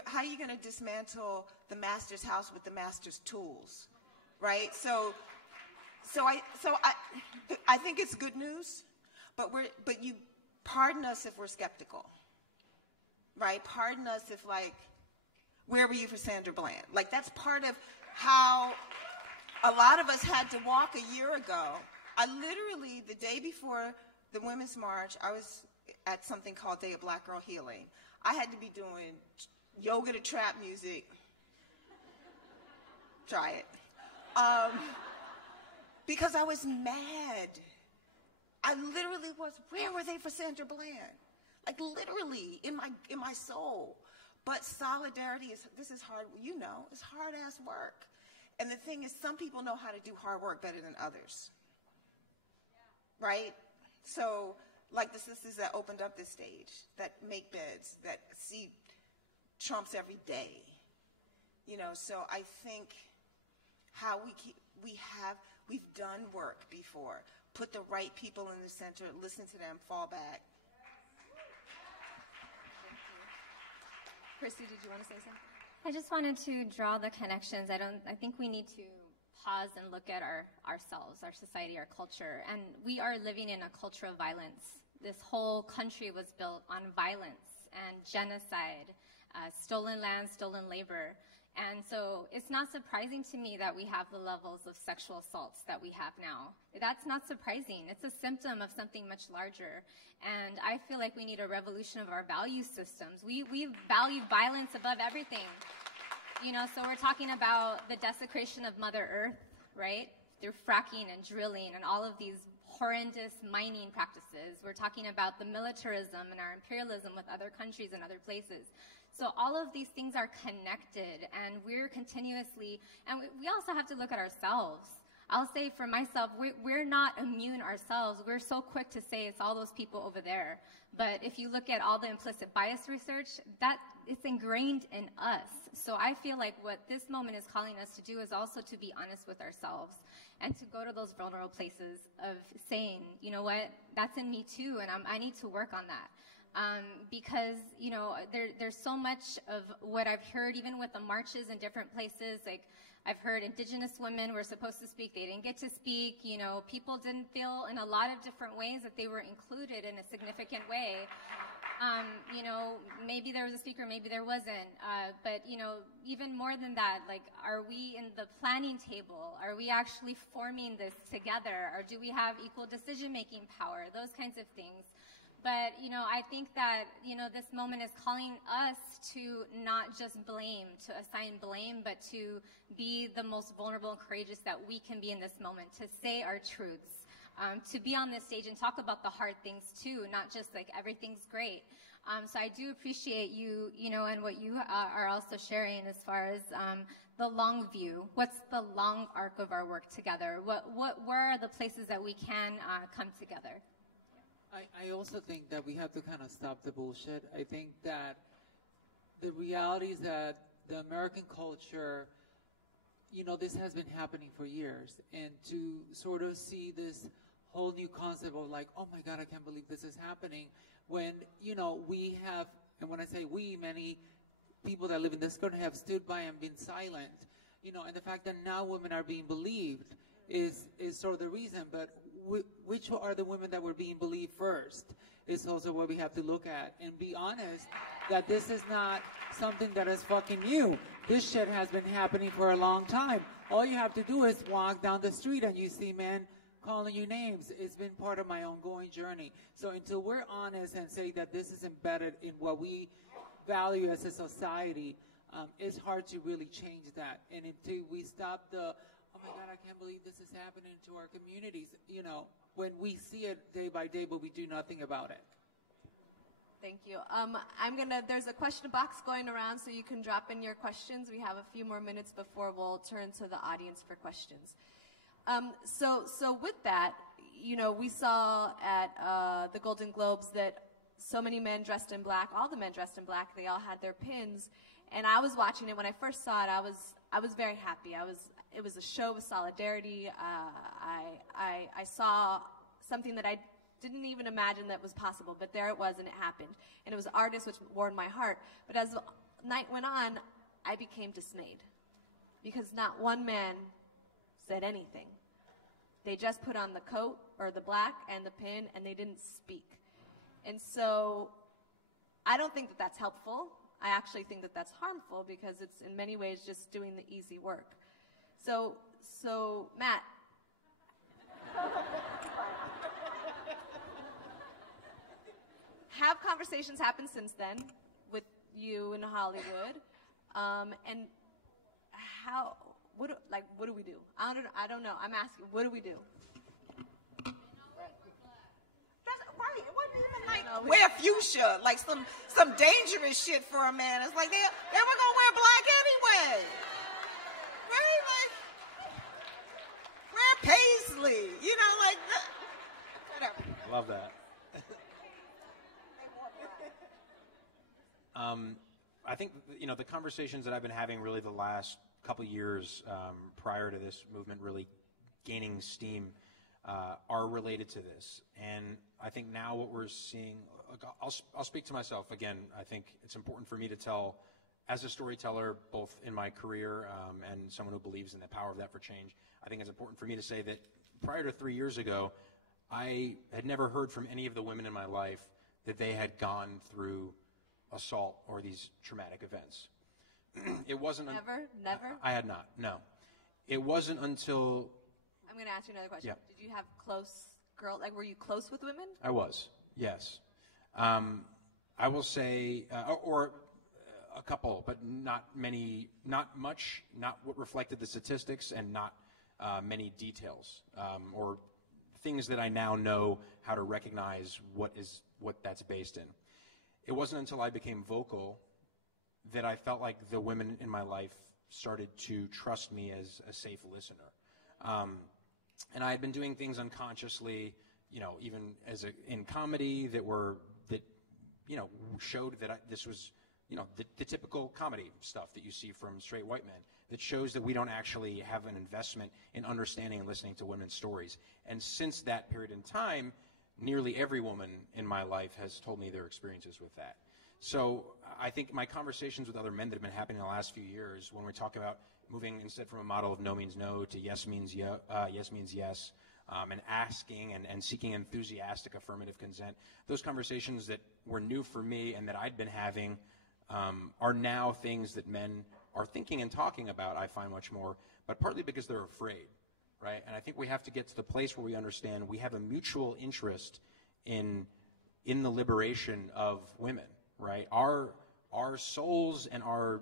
how are you going to dismantle the master's house with the master's tools, right? So I think it's good news, but pardon us if we're skeptical, right? Pardon us if, like, where were you for Sandra Bland? Like, that's part of how a lot of us had to walk a year ago. I literally, the day before the Women's March, I was at something called Day of Black Girl Healing. I had to be doing yoga to trap music. Try it. Because I was mad. I literally was, where were they for Sandra Bland? Like, literally, in my soul. But solidarity this is hard, you know, it's hard-ass work. And the thing is, some people know how to do hard work better than others. Right? So, like the sisters that opened up this stage, that make beds, that see Trumps every day. You know, so I think how we've done work before. Put the right people in the center, listen to them, fall back. Chrissie, did you want to say something? I just wanted to draw the connections. I think we need to pause and look at ourselves, our society, our culture. And we are living in a culture of violence. This whole country was built on violence and genocide, stolen land, stolen labor. And so it's not surprising to me that we have the levels of sexual assaults that we have now. That's not surprising. It's a symptom of something much larger. And I feel like we need a revolution of our value systems. We value violence above everything. You know, so we're talking about the desecration of Mother Earth, right? Through fracking and drilling and all of these horrendous mining practices. We're talking about the militarism and our imperialism with other countries and other places. So all of these things are connected, and we're continuously, and we also have to look at ourselves. I'll say for myself, we're not immune ourselves. We're so quick to say it's all those people over there. But if you look at all the implicit bias research, that it's ingrained in us. So I feel like what this moment is calling us to do is also to be honest with ourselves and to go to those vulnerable places of saying, you know what, that's in me too, and I need to work on that. Because, you know, there's so much of what I've heard, even with the marches in different places. Like, I've heard Indigenous women were supposed to speak, they didn't get to speak. You know, people didn't feel in a lot of different ways that they were included in a significant way. You know, maybe there was a speaker, maybe there wasn't. But, you know, even more than that, like, are we in the planning table? Are we actually forming this together? Or do we have equal decision-making power? Those kinds of things. But, you know, I think that, you know, this moment is calling us to not just blame, to assign blame, but to be the most vulnerable and courageous that we can be in this moment, to say our truths, to be on this stage and talk about the hard things too, not just like everything's great. So I do appreciate you, you know, and what you are also sharing as far as the long view. What's the long arc of our work together? Where are the places that we can come together? I also think that we have to kind of stop the bullshit. I think that the reality is that the American culture, you know, this has been happening for years. And to sort of see this whole new concept of like, oh my God, I can't believe this is happening, when, you know, we have, and when I say we, many people that live in this country have stood by and been silent, you know, and the fact that now women are being believed is sort of the reason. But which are the women that were being believed first is also what we have to look at and be honest that this is not something that is fucking new. This shit has been happening for a long time. All you have to do is walk down the street and you see men calling you names. It's been part of my ongoing journey. So until we're honest and say that this is embedded in what we value as a society, it's hard to really change that. And until we stop the, oh my God, I can't believe this is happening to our communities, you know, when we see it day by day, but we do nothing about it. Thank you. There's a question box going around, so you can drop in your questions. We have a few more minutes before we'll turn to the audience for questions. So with that, you know, we saw at the Golden Globes that so many men dressed in black, all the men dressed in black, they all had their pins. And I was watching it. When I first saw it, I was very happy. It was a show of solidarity. I saw something that I didn't even imagine that was possible, but there it was, and it happened. And it was artists, which warmed my heart. But as the night went on, I became dismayed because not one man said anything. They just put on the coat or the black and the pin, and they didn't speak. And so I don't think that that's helpful. I actually think that that's harmful because it's in many ways just doing the easy work. So Matt. Have conversations happened since then with you in Hollywood? And what do we do? I don't know. I'm asking, what do we do? Wear fuchsia, like some dangerous shit for a man. It's like they were gonna wear black anyway, right? Like wear paisley, like whatever. Love that. I think the conversations that I've been having really the last couple years prior to this movement really gaining steam are related to this. And I think now what we're seeing, I'll speak to myself again. I think it's important for me to tell, as a storyteller, both in my career and someone who believes in the power of that for change, I think it's important for me to say that prior to 3 years ago, I had never heard from any of the women in my life that they had gone through assault or these traumatic events. It wasn't... Never? I had not, no. It wasn't until... I'm going to ask you another question. Yeah. Did you have close girls? Like, were you close with women? I was, yes. I will say, or a couple, but not many, not much, not what reflected the statistics, and not many details, or things that I now know how to recognize what that's based in. It wasn't until I became vocal that I felt like the women in my life started to trust me as a safe listener. And I had been doing things unconsciously, even in comedy that showed that this was, the typical comedy stuff that you see from straight white men that shows that we don't actually have an investment in understanding and listening to women's stories. And since that period in time, nearly every woman in my life has told me their experiences with that. So I think my conversations with other men that have been happening in the last few years, when we talk about moving instead from a model of no means no to yes means yes, and asking and seeking enthusiastic affirmative consent, those conversations that were new for me and that I'd been having are now things that men are thinking and talking about, I find much more, but partly because they're afraid, right? And I think we have to get to the place where we understand we have a mutual interest in the liberation of women, right? Our souls and I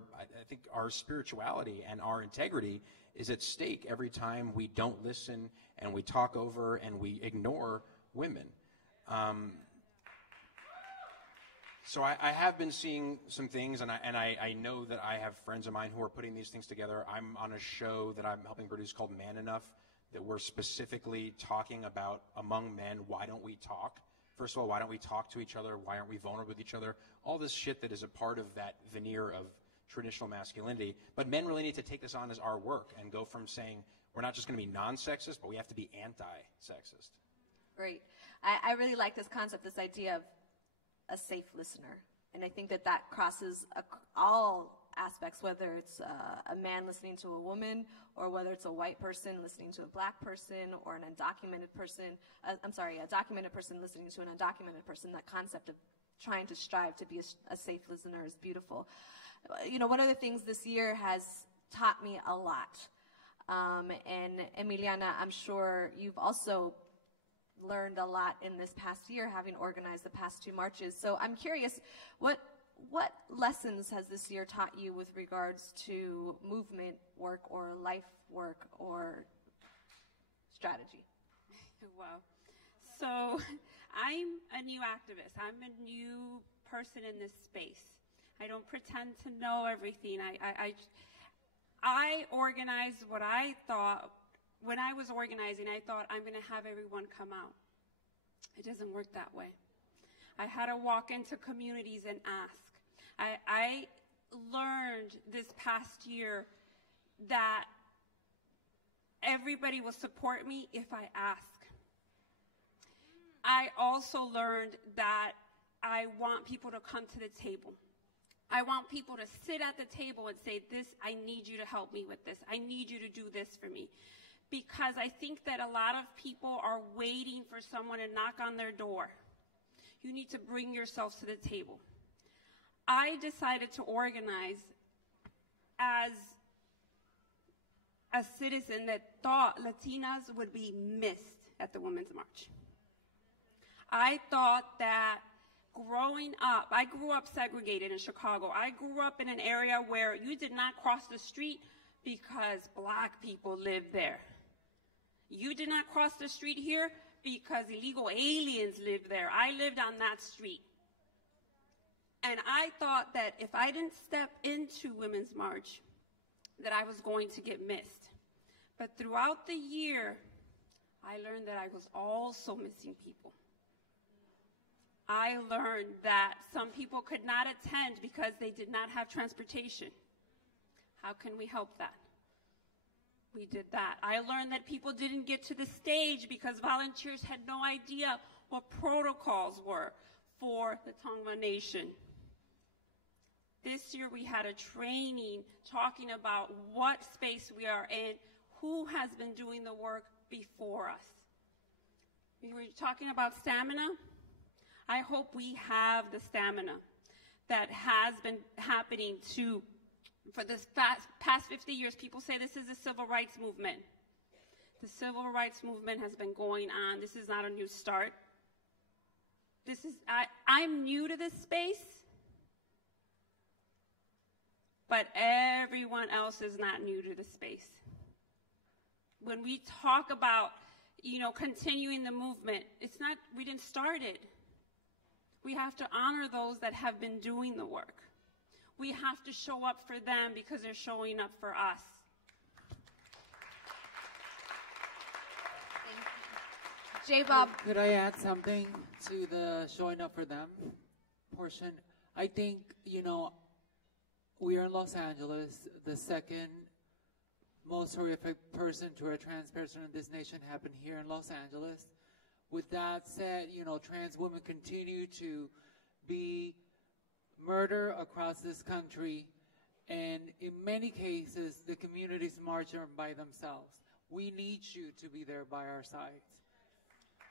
think our spirituality and our integrity is at stake every time we don't listen and we talk over and we ignore women. So I have been seeing some things, and I know that I have friends of mine who are putting these things together. I'm on a show that I'm helping produce called Man Enough, that we're specifically talking about among men, why don't we talk? First of all, why don't we talk to each other? Why aren't we vulnerable with each other? All this shit that is a part of that veneer of traditional masculinity. But men really need to take this on as our work and go from saying we're not just going to be non-sexist, but we have to be anti-sexist. Great. I really like this concept, this idea of a safe listener. And I think that crosses all aspects, whether it's a man listening to a woman, or whether it's a white person listening to a black person, or a documented person listening to an undocumented person. That concept of trying to strive to be a safe listener is beautiful. One of the things this year has taught me a lot. And Emiliana, I'm sure you've also learned a lot in this past year, having organized the past 2 marches. So I'm curious, what lessons has this year taught you with regards to movement work or life work or strategy? Wow. So I'm a new activist. I'm a new person in this space. I don't pretend to know everything. I organized what I thought. When I was organizing, I thought I'm going to have everyone come out. It doesn't work that way. I had to walk into communities and ask. I learned this past year that everybody will support me if I ask. I also learned that I want people to come to the table. I want people to sit at the table and say, I need you to help me with this. I need you to do this for me. Because I think that a lot of people are waiting for someone to knock on their door. You need to bring yourselves to the table. I decided to organize as a citizen that thought Latinas would be missed at the Women's March. I thought that growing up, I grew up segregated in Chicago. I grew up in an area where you did not cross the street because black people lived there. You did not cross the street here because illegal aliens lived there. I lived on that street. And I thought that if I didn't step into Women's March, that I was going to get missed. But throughout the year, I learned that I was also missing people. I learned that some people could not attend because they did not have transportation. How can we help that? We did that. I learned that people didn't get to the stage because volunteers had no idea what protocols were for the Tongva Nation. This year we had a training talking about what space we are in, who has been doing the work before us. We were talking about stamina. I hope we have the stamina that has been happening for this past 50 years. People say this is a civil rights movement. The civil rights movement has been going on. This is not a new start. I'm new to this space, but everyone else is not new to the space. When we talk about, continuing the movement, we didn't start it. We have to honor those that have been doing the work. We have to show up for them because they're showing up for us. J-Bob. Could I add something to the showing up for them portion? I think, we are in Los Angeles. The second most horrific person to a trans person in this nation happened here in Los Angeles. With that said, trans women continue to be murdered across this country, and in many cases, the communities march by themselves. We need you to be there by our sides.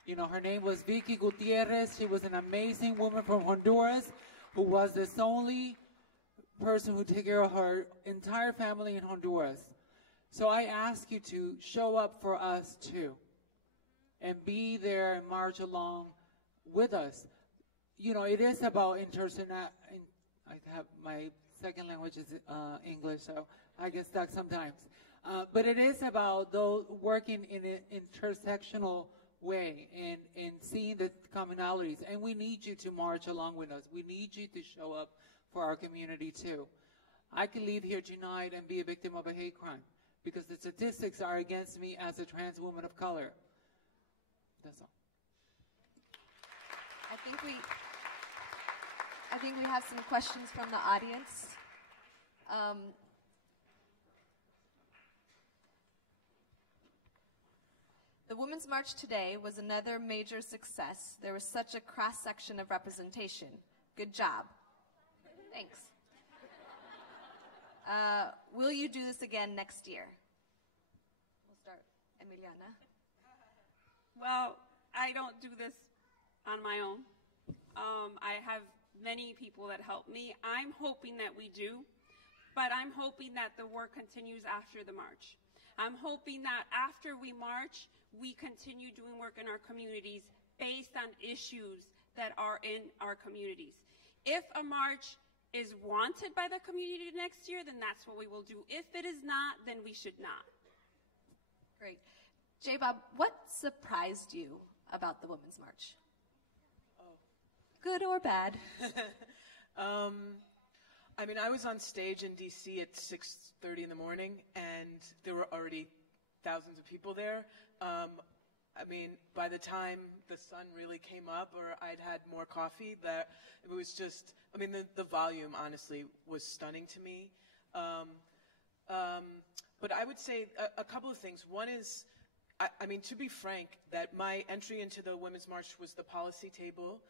Her name was Vicky Gutierrez. She was an amazing woman from Honduras who was this only person who took care of her entire family in Honduras. So I ask you to show up for us too and be there and march along with us. It is about I have my second language is English, so I get stuck sometimes. But it is about those working in an intersectional way and seeing the commonalities. And we need you to march along with us. We need you to show up for our community too. I can leave here tonight and be a victim of a hate crime because the statistics are against me as a trans woman of color. That's all. I think we have some questions from the audience. The Women's March today was another major success. There was such a cross-section of representation. Good job. Thanks. Will you do this again next year? We'll start, Emiliana. Well, I don't do this on my own. I have many people that help me. I'm hoping that we do, but I'm hoping that the work continues after the march. I'm hoping that after we march, we continue doing work in our communities based on issues that are in our communities. If a march is wanted by the community next year, then that's what we will do. If it is not, then we should not. Great. J-Bob, what surprised you about the Women's March? Good or bad? I was on stage in D.C. at 6:30 in the morning, and there were already thousands of people there. By the time the sun really came up or I'd had more coffee, that it was just, the volume, honestly, was stunning to me. But I would say a couple of things. One is, to be frank, that my entry into the Women's March was the policy table,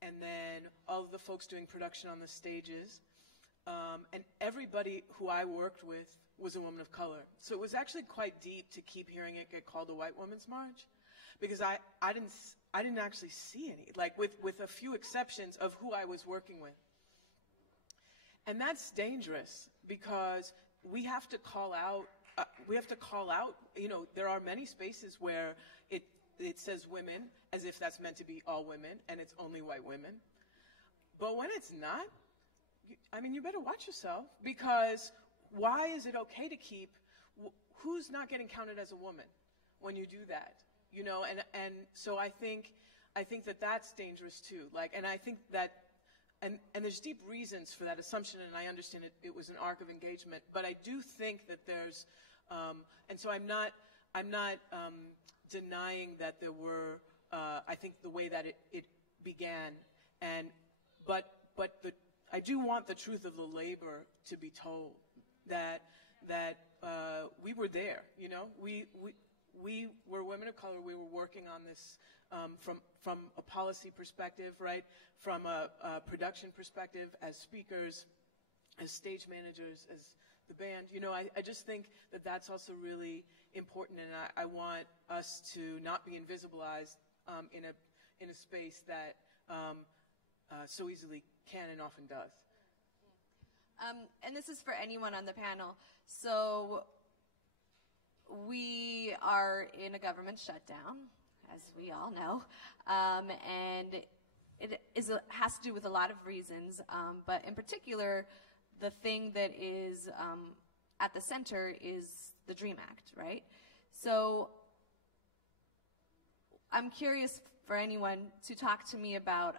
and then all of the folks doing production on the stages, and everybody who I worked with was a woman of color. So it was actually quite deep to keep hearing it get called a white women's march, because I didn't actually see any, like with a few exceptions of who I was working with. And that's dangerous because we have to call out, there are many spaces where it says women as if that's meant to be all women and it's only white women. But when it's not, you better watch yourself, because why is it okay to keep, who's not getting counted as a woman when you do that? And so I think that that's dangerous too. And I think that, and there's deep reasons for that assumption, and I understand it was an arc of engagement, but I do think that there's, and so I'm not denying that there were, I think the way that it began, but I do want the truth of the labor to be told, that we were there, we were women of color. We were working on this from a policy perspective, right? From a production perspective, as speakers, as stage managers, as the band. I just think that that's also really important, and I want us to not be invisibilized in a space that so easily can and often does. And this is for anyone on the panel. So we are in a government shutdown, as we all know, and it has to do with a lot of reasons, but in particular, the thing that is at the center is the DREAM Act, right? So I'm curious for anyone to talk to me about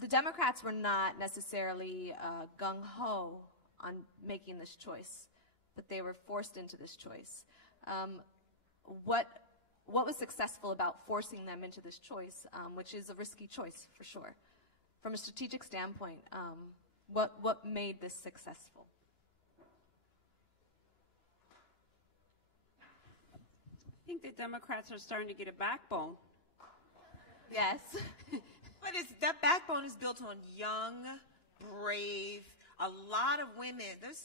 the Democrats were not necessarily gung-ho on making this choice, but they were forced into this choice. What was successful about forcing them into this choice, which is a risky choice for sure? From a strategic standpoint, what made this successful? I think the Democrats are starting to get a backbone. Yes. But that backbone is built on young, brave, a lot of women. Those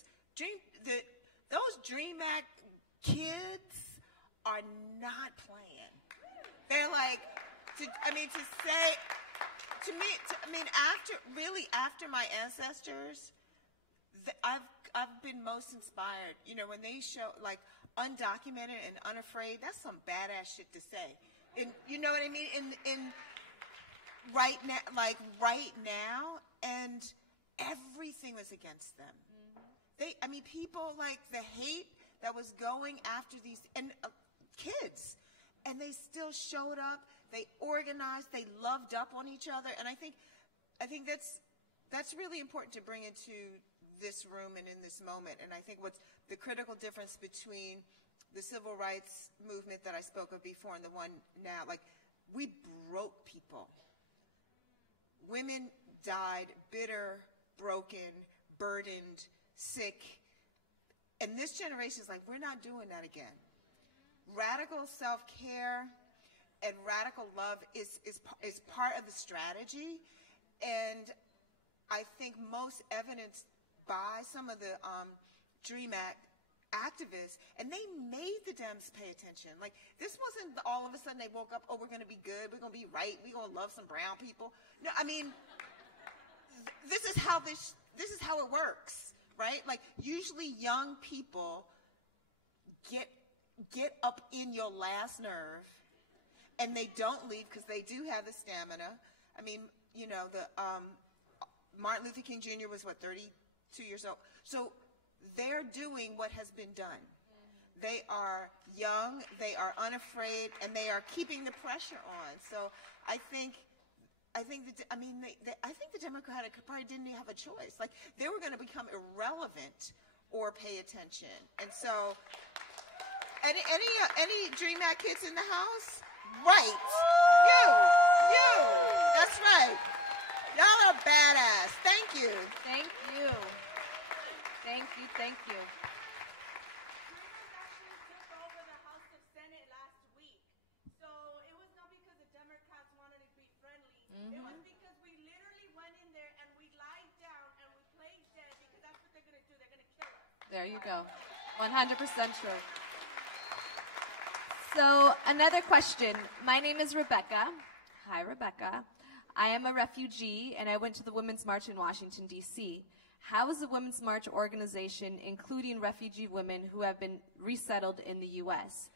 DREAM Act kids are not playing. They're like, after my ancestors, I've been most inspired. When they show like undocumented and unafraid, that's some badass shit to say. And you know what I mean? Right now, and everything was against them. People, like the hate that was going after these and kids, and they still showed up. They organized. They loved up on each other, and I think that's really important to bring into this room and in this moment. And I think what's the critical difference between the civil rights movement that I spoke of before and the one now, like we broke people. Women died bitter, broken, burdened, sick. And this generation is like, we're not doing that again. Radical self-care and radical love is part of the strategy. And I think most evidenced by some of the DREAM Act activists, and they made the Dems pay attention. Like, this wasn't all of a sudden they woke up, oh, we're going to be good, we're going to be right, we're going to love some brown people. No, this is how it works, right? Like, usually young people get up in your last nerve, and they don't leave because they do have the stamina. Martin Luther King Jr. was, 32 years old? So they're doing what has been done. They are young, they are unafraid, and they are keeping the pressure on. So I think the Democratic Party didn't have a choice. Like, they were going to become irrelevant or pay attention. And so, any DREAM Act kids in the house? Right. You. That's right. Y'all are badass. Thank you. Thank you. Thank you. Thank you. It was because we literally went in there and we lied down and we played dead because that's what they're going to do. They're going to kill us. There you go. 100% true. So another question. My name is Rebecca. Hi, Rebecca. I am a refugee, and I went to the Women's March in Washington, D.C. How is the Women's March organization including refugee women who have been resettled in the U.S.?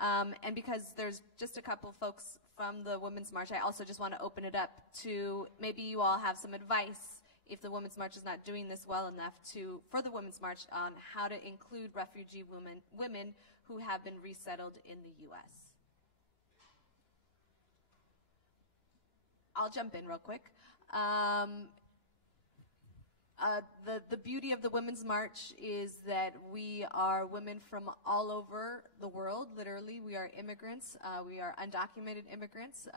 And because there's just a couple folks from the Women's March, I also just want to open it up to maybe you all have some advice if the Women's March is not doing this well enough for the Women's March on how to include refugee women who have been resettled in the U.S. I'll jump in real quick. The beauty of the Women's March is that we are women from all over the world, literally. We are immigrants. We are undocumented immigrants.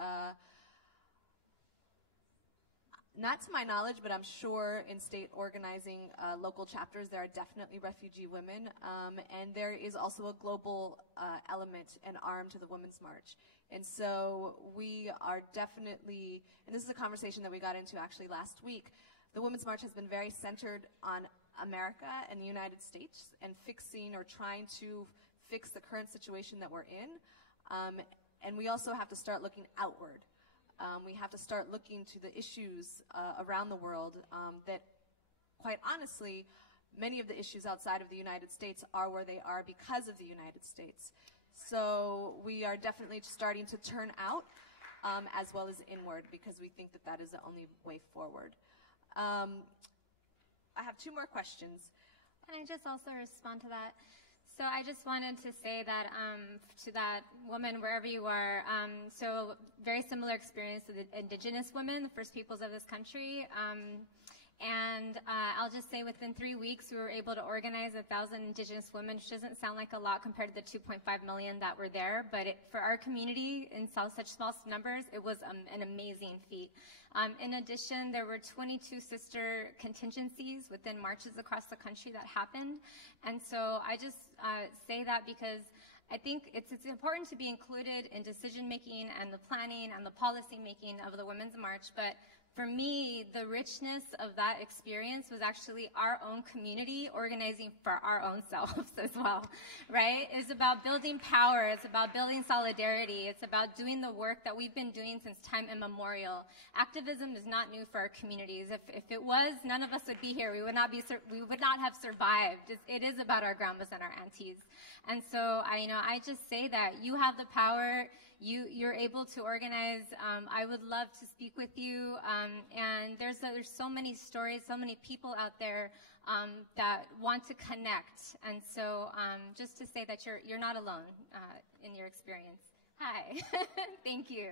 Not to my knowledge, but I'm sure in state organizing local chapters, there are definitely refugee women. And there is also a global element and arm to the Women's March. And so we are definitely, and this is a conversation that we got into actually last week, the Women's March has been very centered on America and the United States and fixing or trying to fix the current situation that we're in. And we also have to start looking outward. We have to start looking to the issues around the world that, quite honestly, many of the issues outside of the United States are where they are because of the United States. So we are definitely starting to turn out as well as inward because we think that that is the only way forward. I have two more questions. Can I just also respond to that? So I just wanted to say that to that woman, wherever you are, so very similar experience to the indigenous women, the first peoples of this country. And I'll just say within 3 weeks, we were able to organize 1,000 indigenous women, which doesn't sound like a lot compared to the 2.5 million that were there. But for our community in such small numbers, it was an amazing feat. In addition, there were 22 sister contingencies within marches across the country that happened. And so I just say that because I think it's important to be included in decision-making and the planning and the policy-making of the Women's March. But for me, the richness of that experience was actually our own community organizing for our own selves as well, right? It's about building power. It's about building solidarity. It's about doing the work that we've been doing since time immemorial. Activism is not new for our communities. If it was, none of us would be here. We would not have survived. It is about our grandmas and our aunties. And so, I just say that you have the power. You're able to organize. I would love to speak with you. And there's so many stories, so many people out there that want to connect. And so just to say that you're not alone in your experience. Hi. Thank you.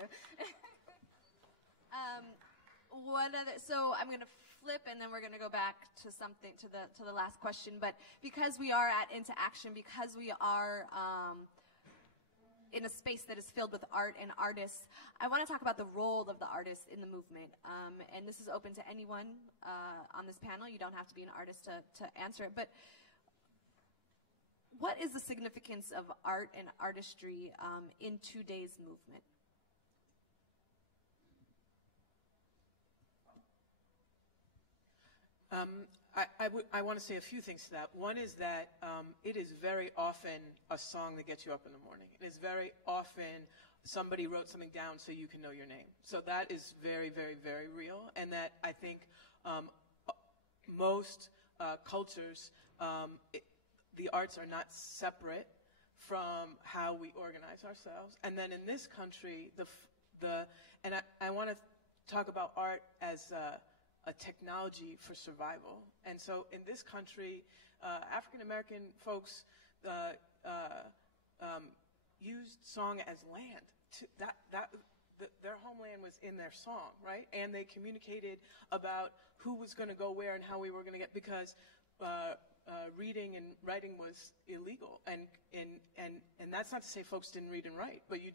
So I'm going to flip, and then we're going to go back to something to the last question. But because we are at Into Action, because we are in a space that is filled with art and artists, I want to talk about the role of the artist in the movement. And this is open to anyone on this panel. You don't have to be an artist to answer it. But what is the significance of art and artistry in today's movement? I want to say a few things to that. One is that it is very often a song that gets you up in the morning. It is very often somebody wrote something down so you can know your name. So that is very, very, very real. And that I think most cultures, the arts are not separate from how we organize ourselves. And then in this country, I want to talk about art as a technology for survival. And so in this country, African-American folks used song as land. Their homeland was in their song, right? And they communicated about who was going to go where and how we were going to get, because reading and writing was illegal. And that's not to say folks didn't read and write, but you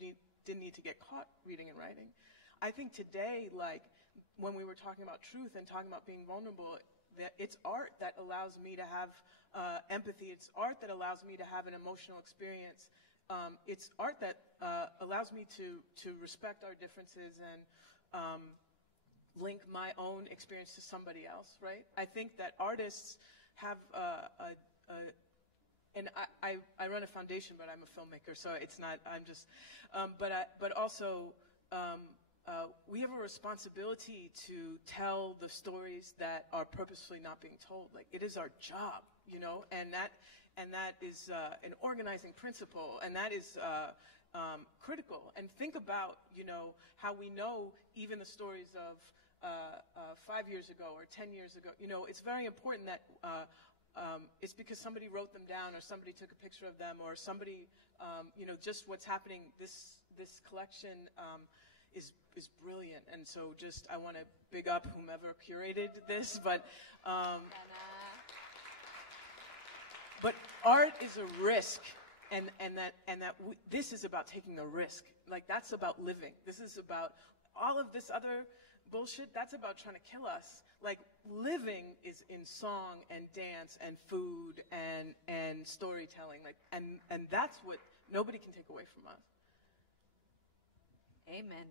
didn't need to get caught reading and writing. I think today, when we were talking about truth and talking about being vulnerable, that it's art that allows me to have empathy. It's art that allows me to have an emotional experience. It's art that allows me to respect our differences and link my own experience to somebody else, right? I think that artists have and I run a foundation, but I'm a filmmaker, so it's not, I'm just, but also, we have a responsibility to tell the stories that are purposefully not being told. Like, it is our job, you know, and that is an organizing principle, and that is critical. And think about, you know, how we know even the stories of 5 years ago or 10 years ago. You know, it's very important that it's because somebody wrote them down, or somebody took a picture of them, or somebody, you know, just what's happening. This collection is brilliant, and so just I want to big up whomever curated this, but art is a risk, and this is about taking a risk. Like, that's about living. This is about all of this other bullshit. That's about trying to kill us. Like, living is in song and dance and food and storytelling. Like, and that's what nobody can take away from us. Amen.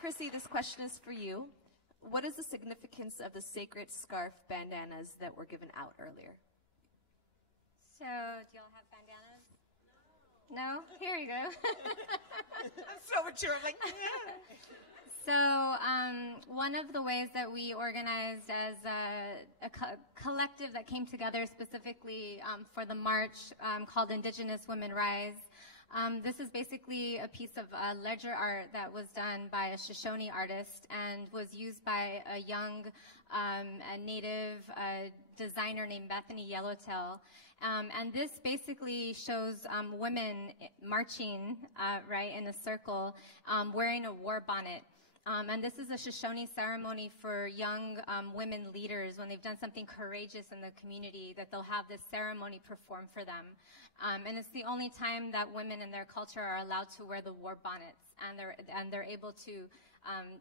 Chrissie, this question is for you. What is the significance of the sacred scarf bandanas that were given out earlier? So, do y'all have bandanas? No? Here you go. I'm so mature. I'm like, yeah. So, one of the ways that we organized as a collective that came together specifically for the march called Indigenous Women Rise. This is basically a piece of ledger art that was done by a Shoshone artist and was used by a young a native designer named Bethany Yellowtail. And this basically shows women marching, right, in a circle, wearing a war bonnet. And this is a Shoshone ceremony for young women leaders when they've done something courageous in the community, that they'll have this ceremony performed for them. And it's the only time that women in their culture are allowed to wear the war bonnets, and they're able to,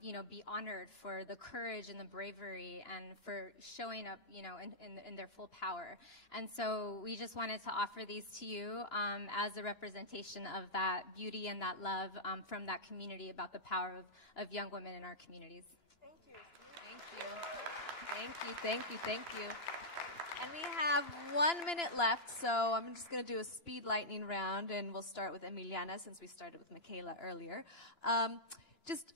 you know, be honored for the courage and the bravery and for showing up, you know, in their full power. And so we just wanted to offer these to you as a representation of that beauty and that love from that community about the power of young women in our communities. Thank you. Thank you. Thank you. Thank you. Thank you. And we have 1 minute left, so I'm just going to do a speed lightning round, and we'll start with Emiliana since we started with Michaela earlier. Just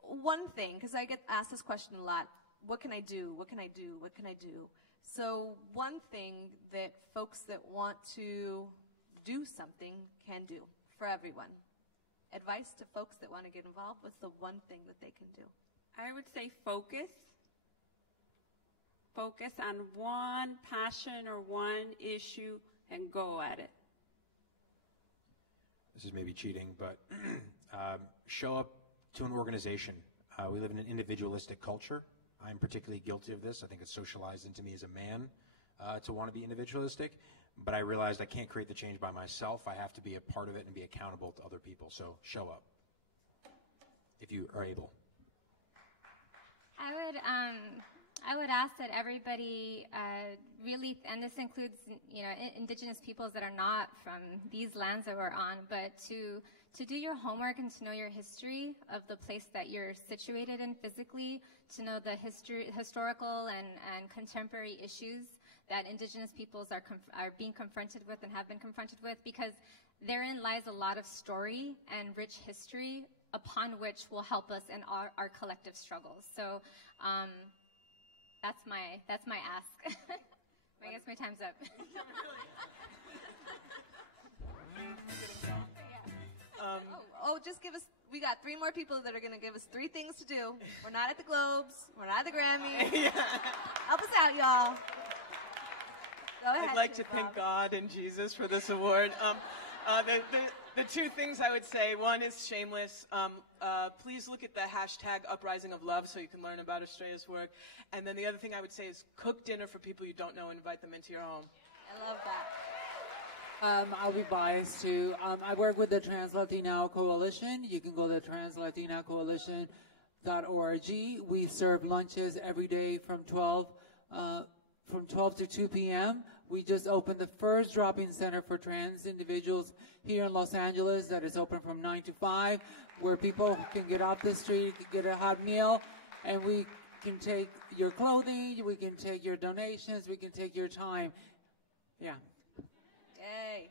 one thing, because I get asked this question a lot. What can I do? What can I do? What can I do? So one thing that folks that want to do something can do for everyone. Advice to folks that want to get involved, what's the one thing that they can do? I would say focus. Focus on one passion or one issue and go at it. This is maybe cheating, but show up to an organization. We live in an individualistic culture. I'm particularly guilty of this. I think it's socialized into me as a man to want to be individualistic, but I realized I can't create the change by myself. I have to be a part of it and be accountable to other people. So show up if you are able. I would ask that everybody really, and this includes, you know, indigenous peoples that are not from these lands that we're on, but to do your homework and to know your history of the place that you're situated in physically, to know the historical and contemporary issues that indigenous peoples are being confronted with and have been confronted with, because therein lies a lot of story and rich history upon which will help us in our collective struggles. So that's my ask. I guess my time's up. Just give us, we got 3 more people that are going to give us 3 things to do. We're not at the Globes. We're not at the Grammys. Yeah. Help us out, y'all. Go ahead. I'd like to thank God and Jesus for this award. The 2 things I would say, one is shameless. Please look at the hashtag Uprising of Love so you can learn about Estrella's work. And then the other thing I would say is cook dinner for people you don't know and invite them into your home. I love that. I'll be biased too. I work with the TransLatin Coalition. You can go to translatincoalition.org. We serve lunches every day from 12 to 2 p.m. We just opened the first drop-in center for trans individuals here in Los Angeles that is open from 9 to 5, where people can get off the street, get a hot meal, and we can take your clothing, we can take your donations, we can take your time. Yeah. Yay.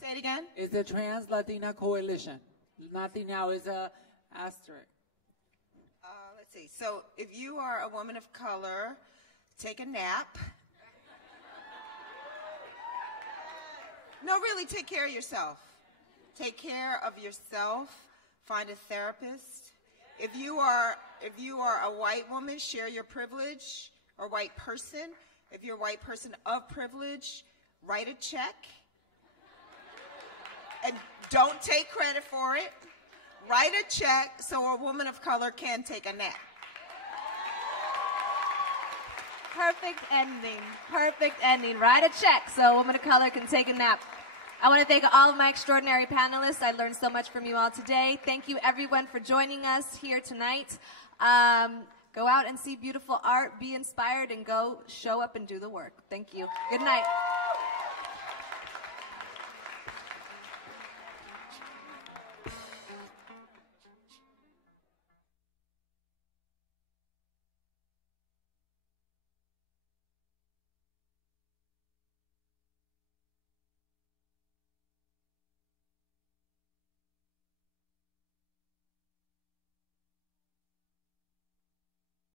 Say it again. It's the Trans-Latina Coalition. Nothing now is a asterisk. Let's see. So if you are a woman of color, take a nap. No, really, take care of yourself. Take care of yourself. Find a therapist. If you are a white woman, share your privilege, or white person. If you're a white person of privilege, write a check. And don't take credit for it. Write a check so a woman of color can take a nap. Perfect ending. Perfect ending. Write a check so a woman of color can take a nap. I want to thank all of my extraordinary panelists. I learned so much from you all today. Thank you, everyone, for joining us here tonight. Go out and see beautiful art, be inspired, and go show up and do the work. Thank you. Good night.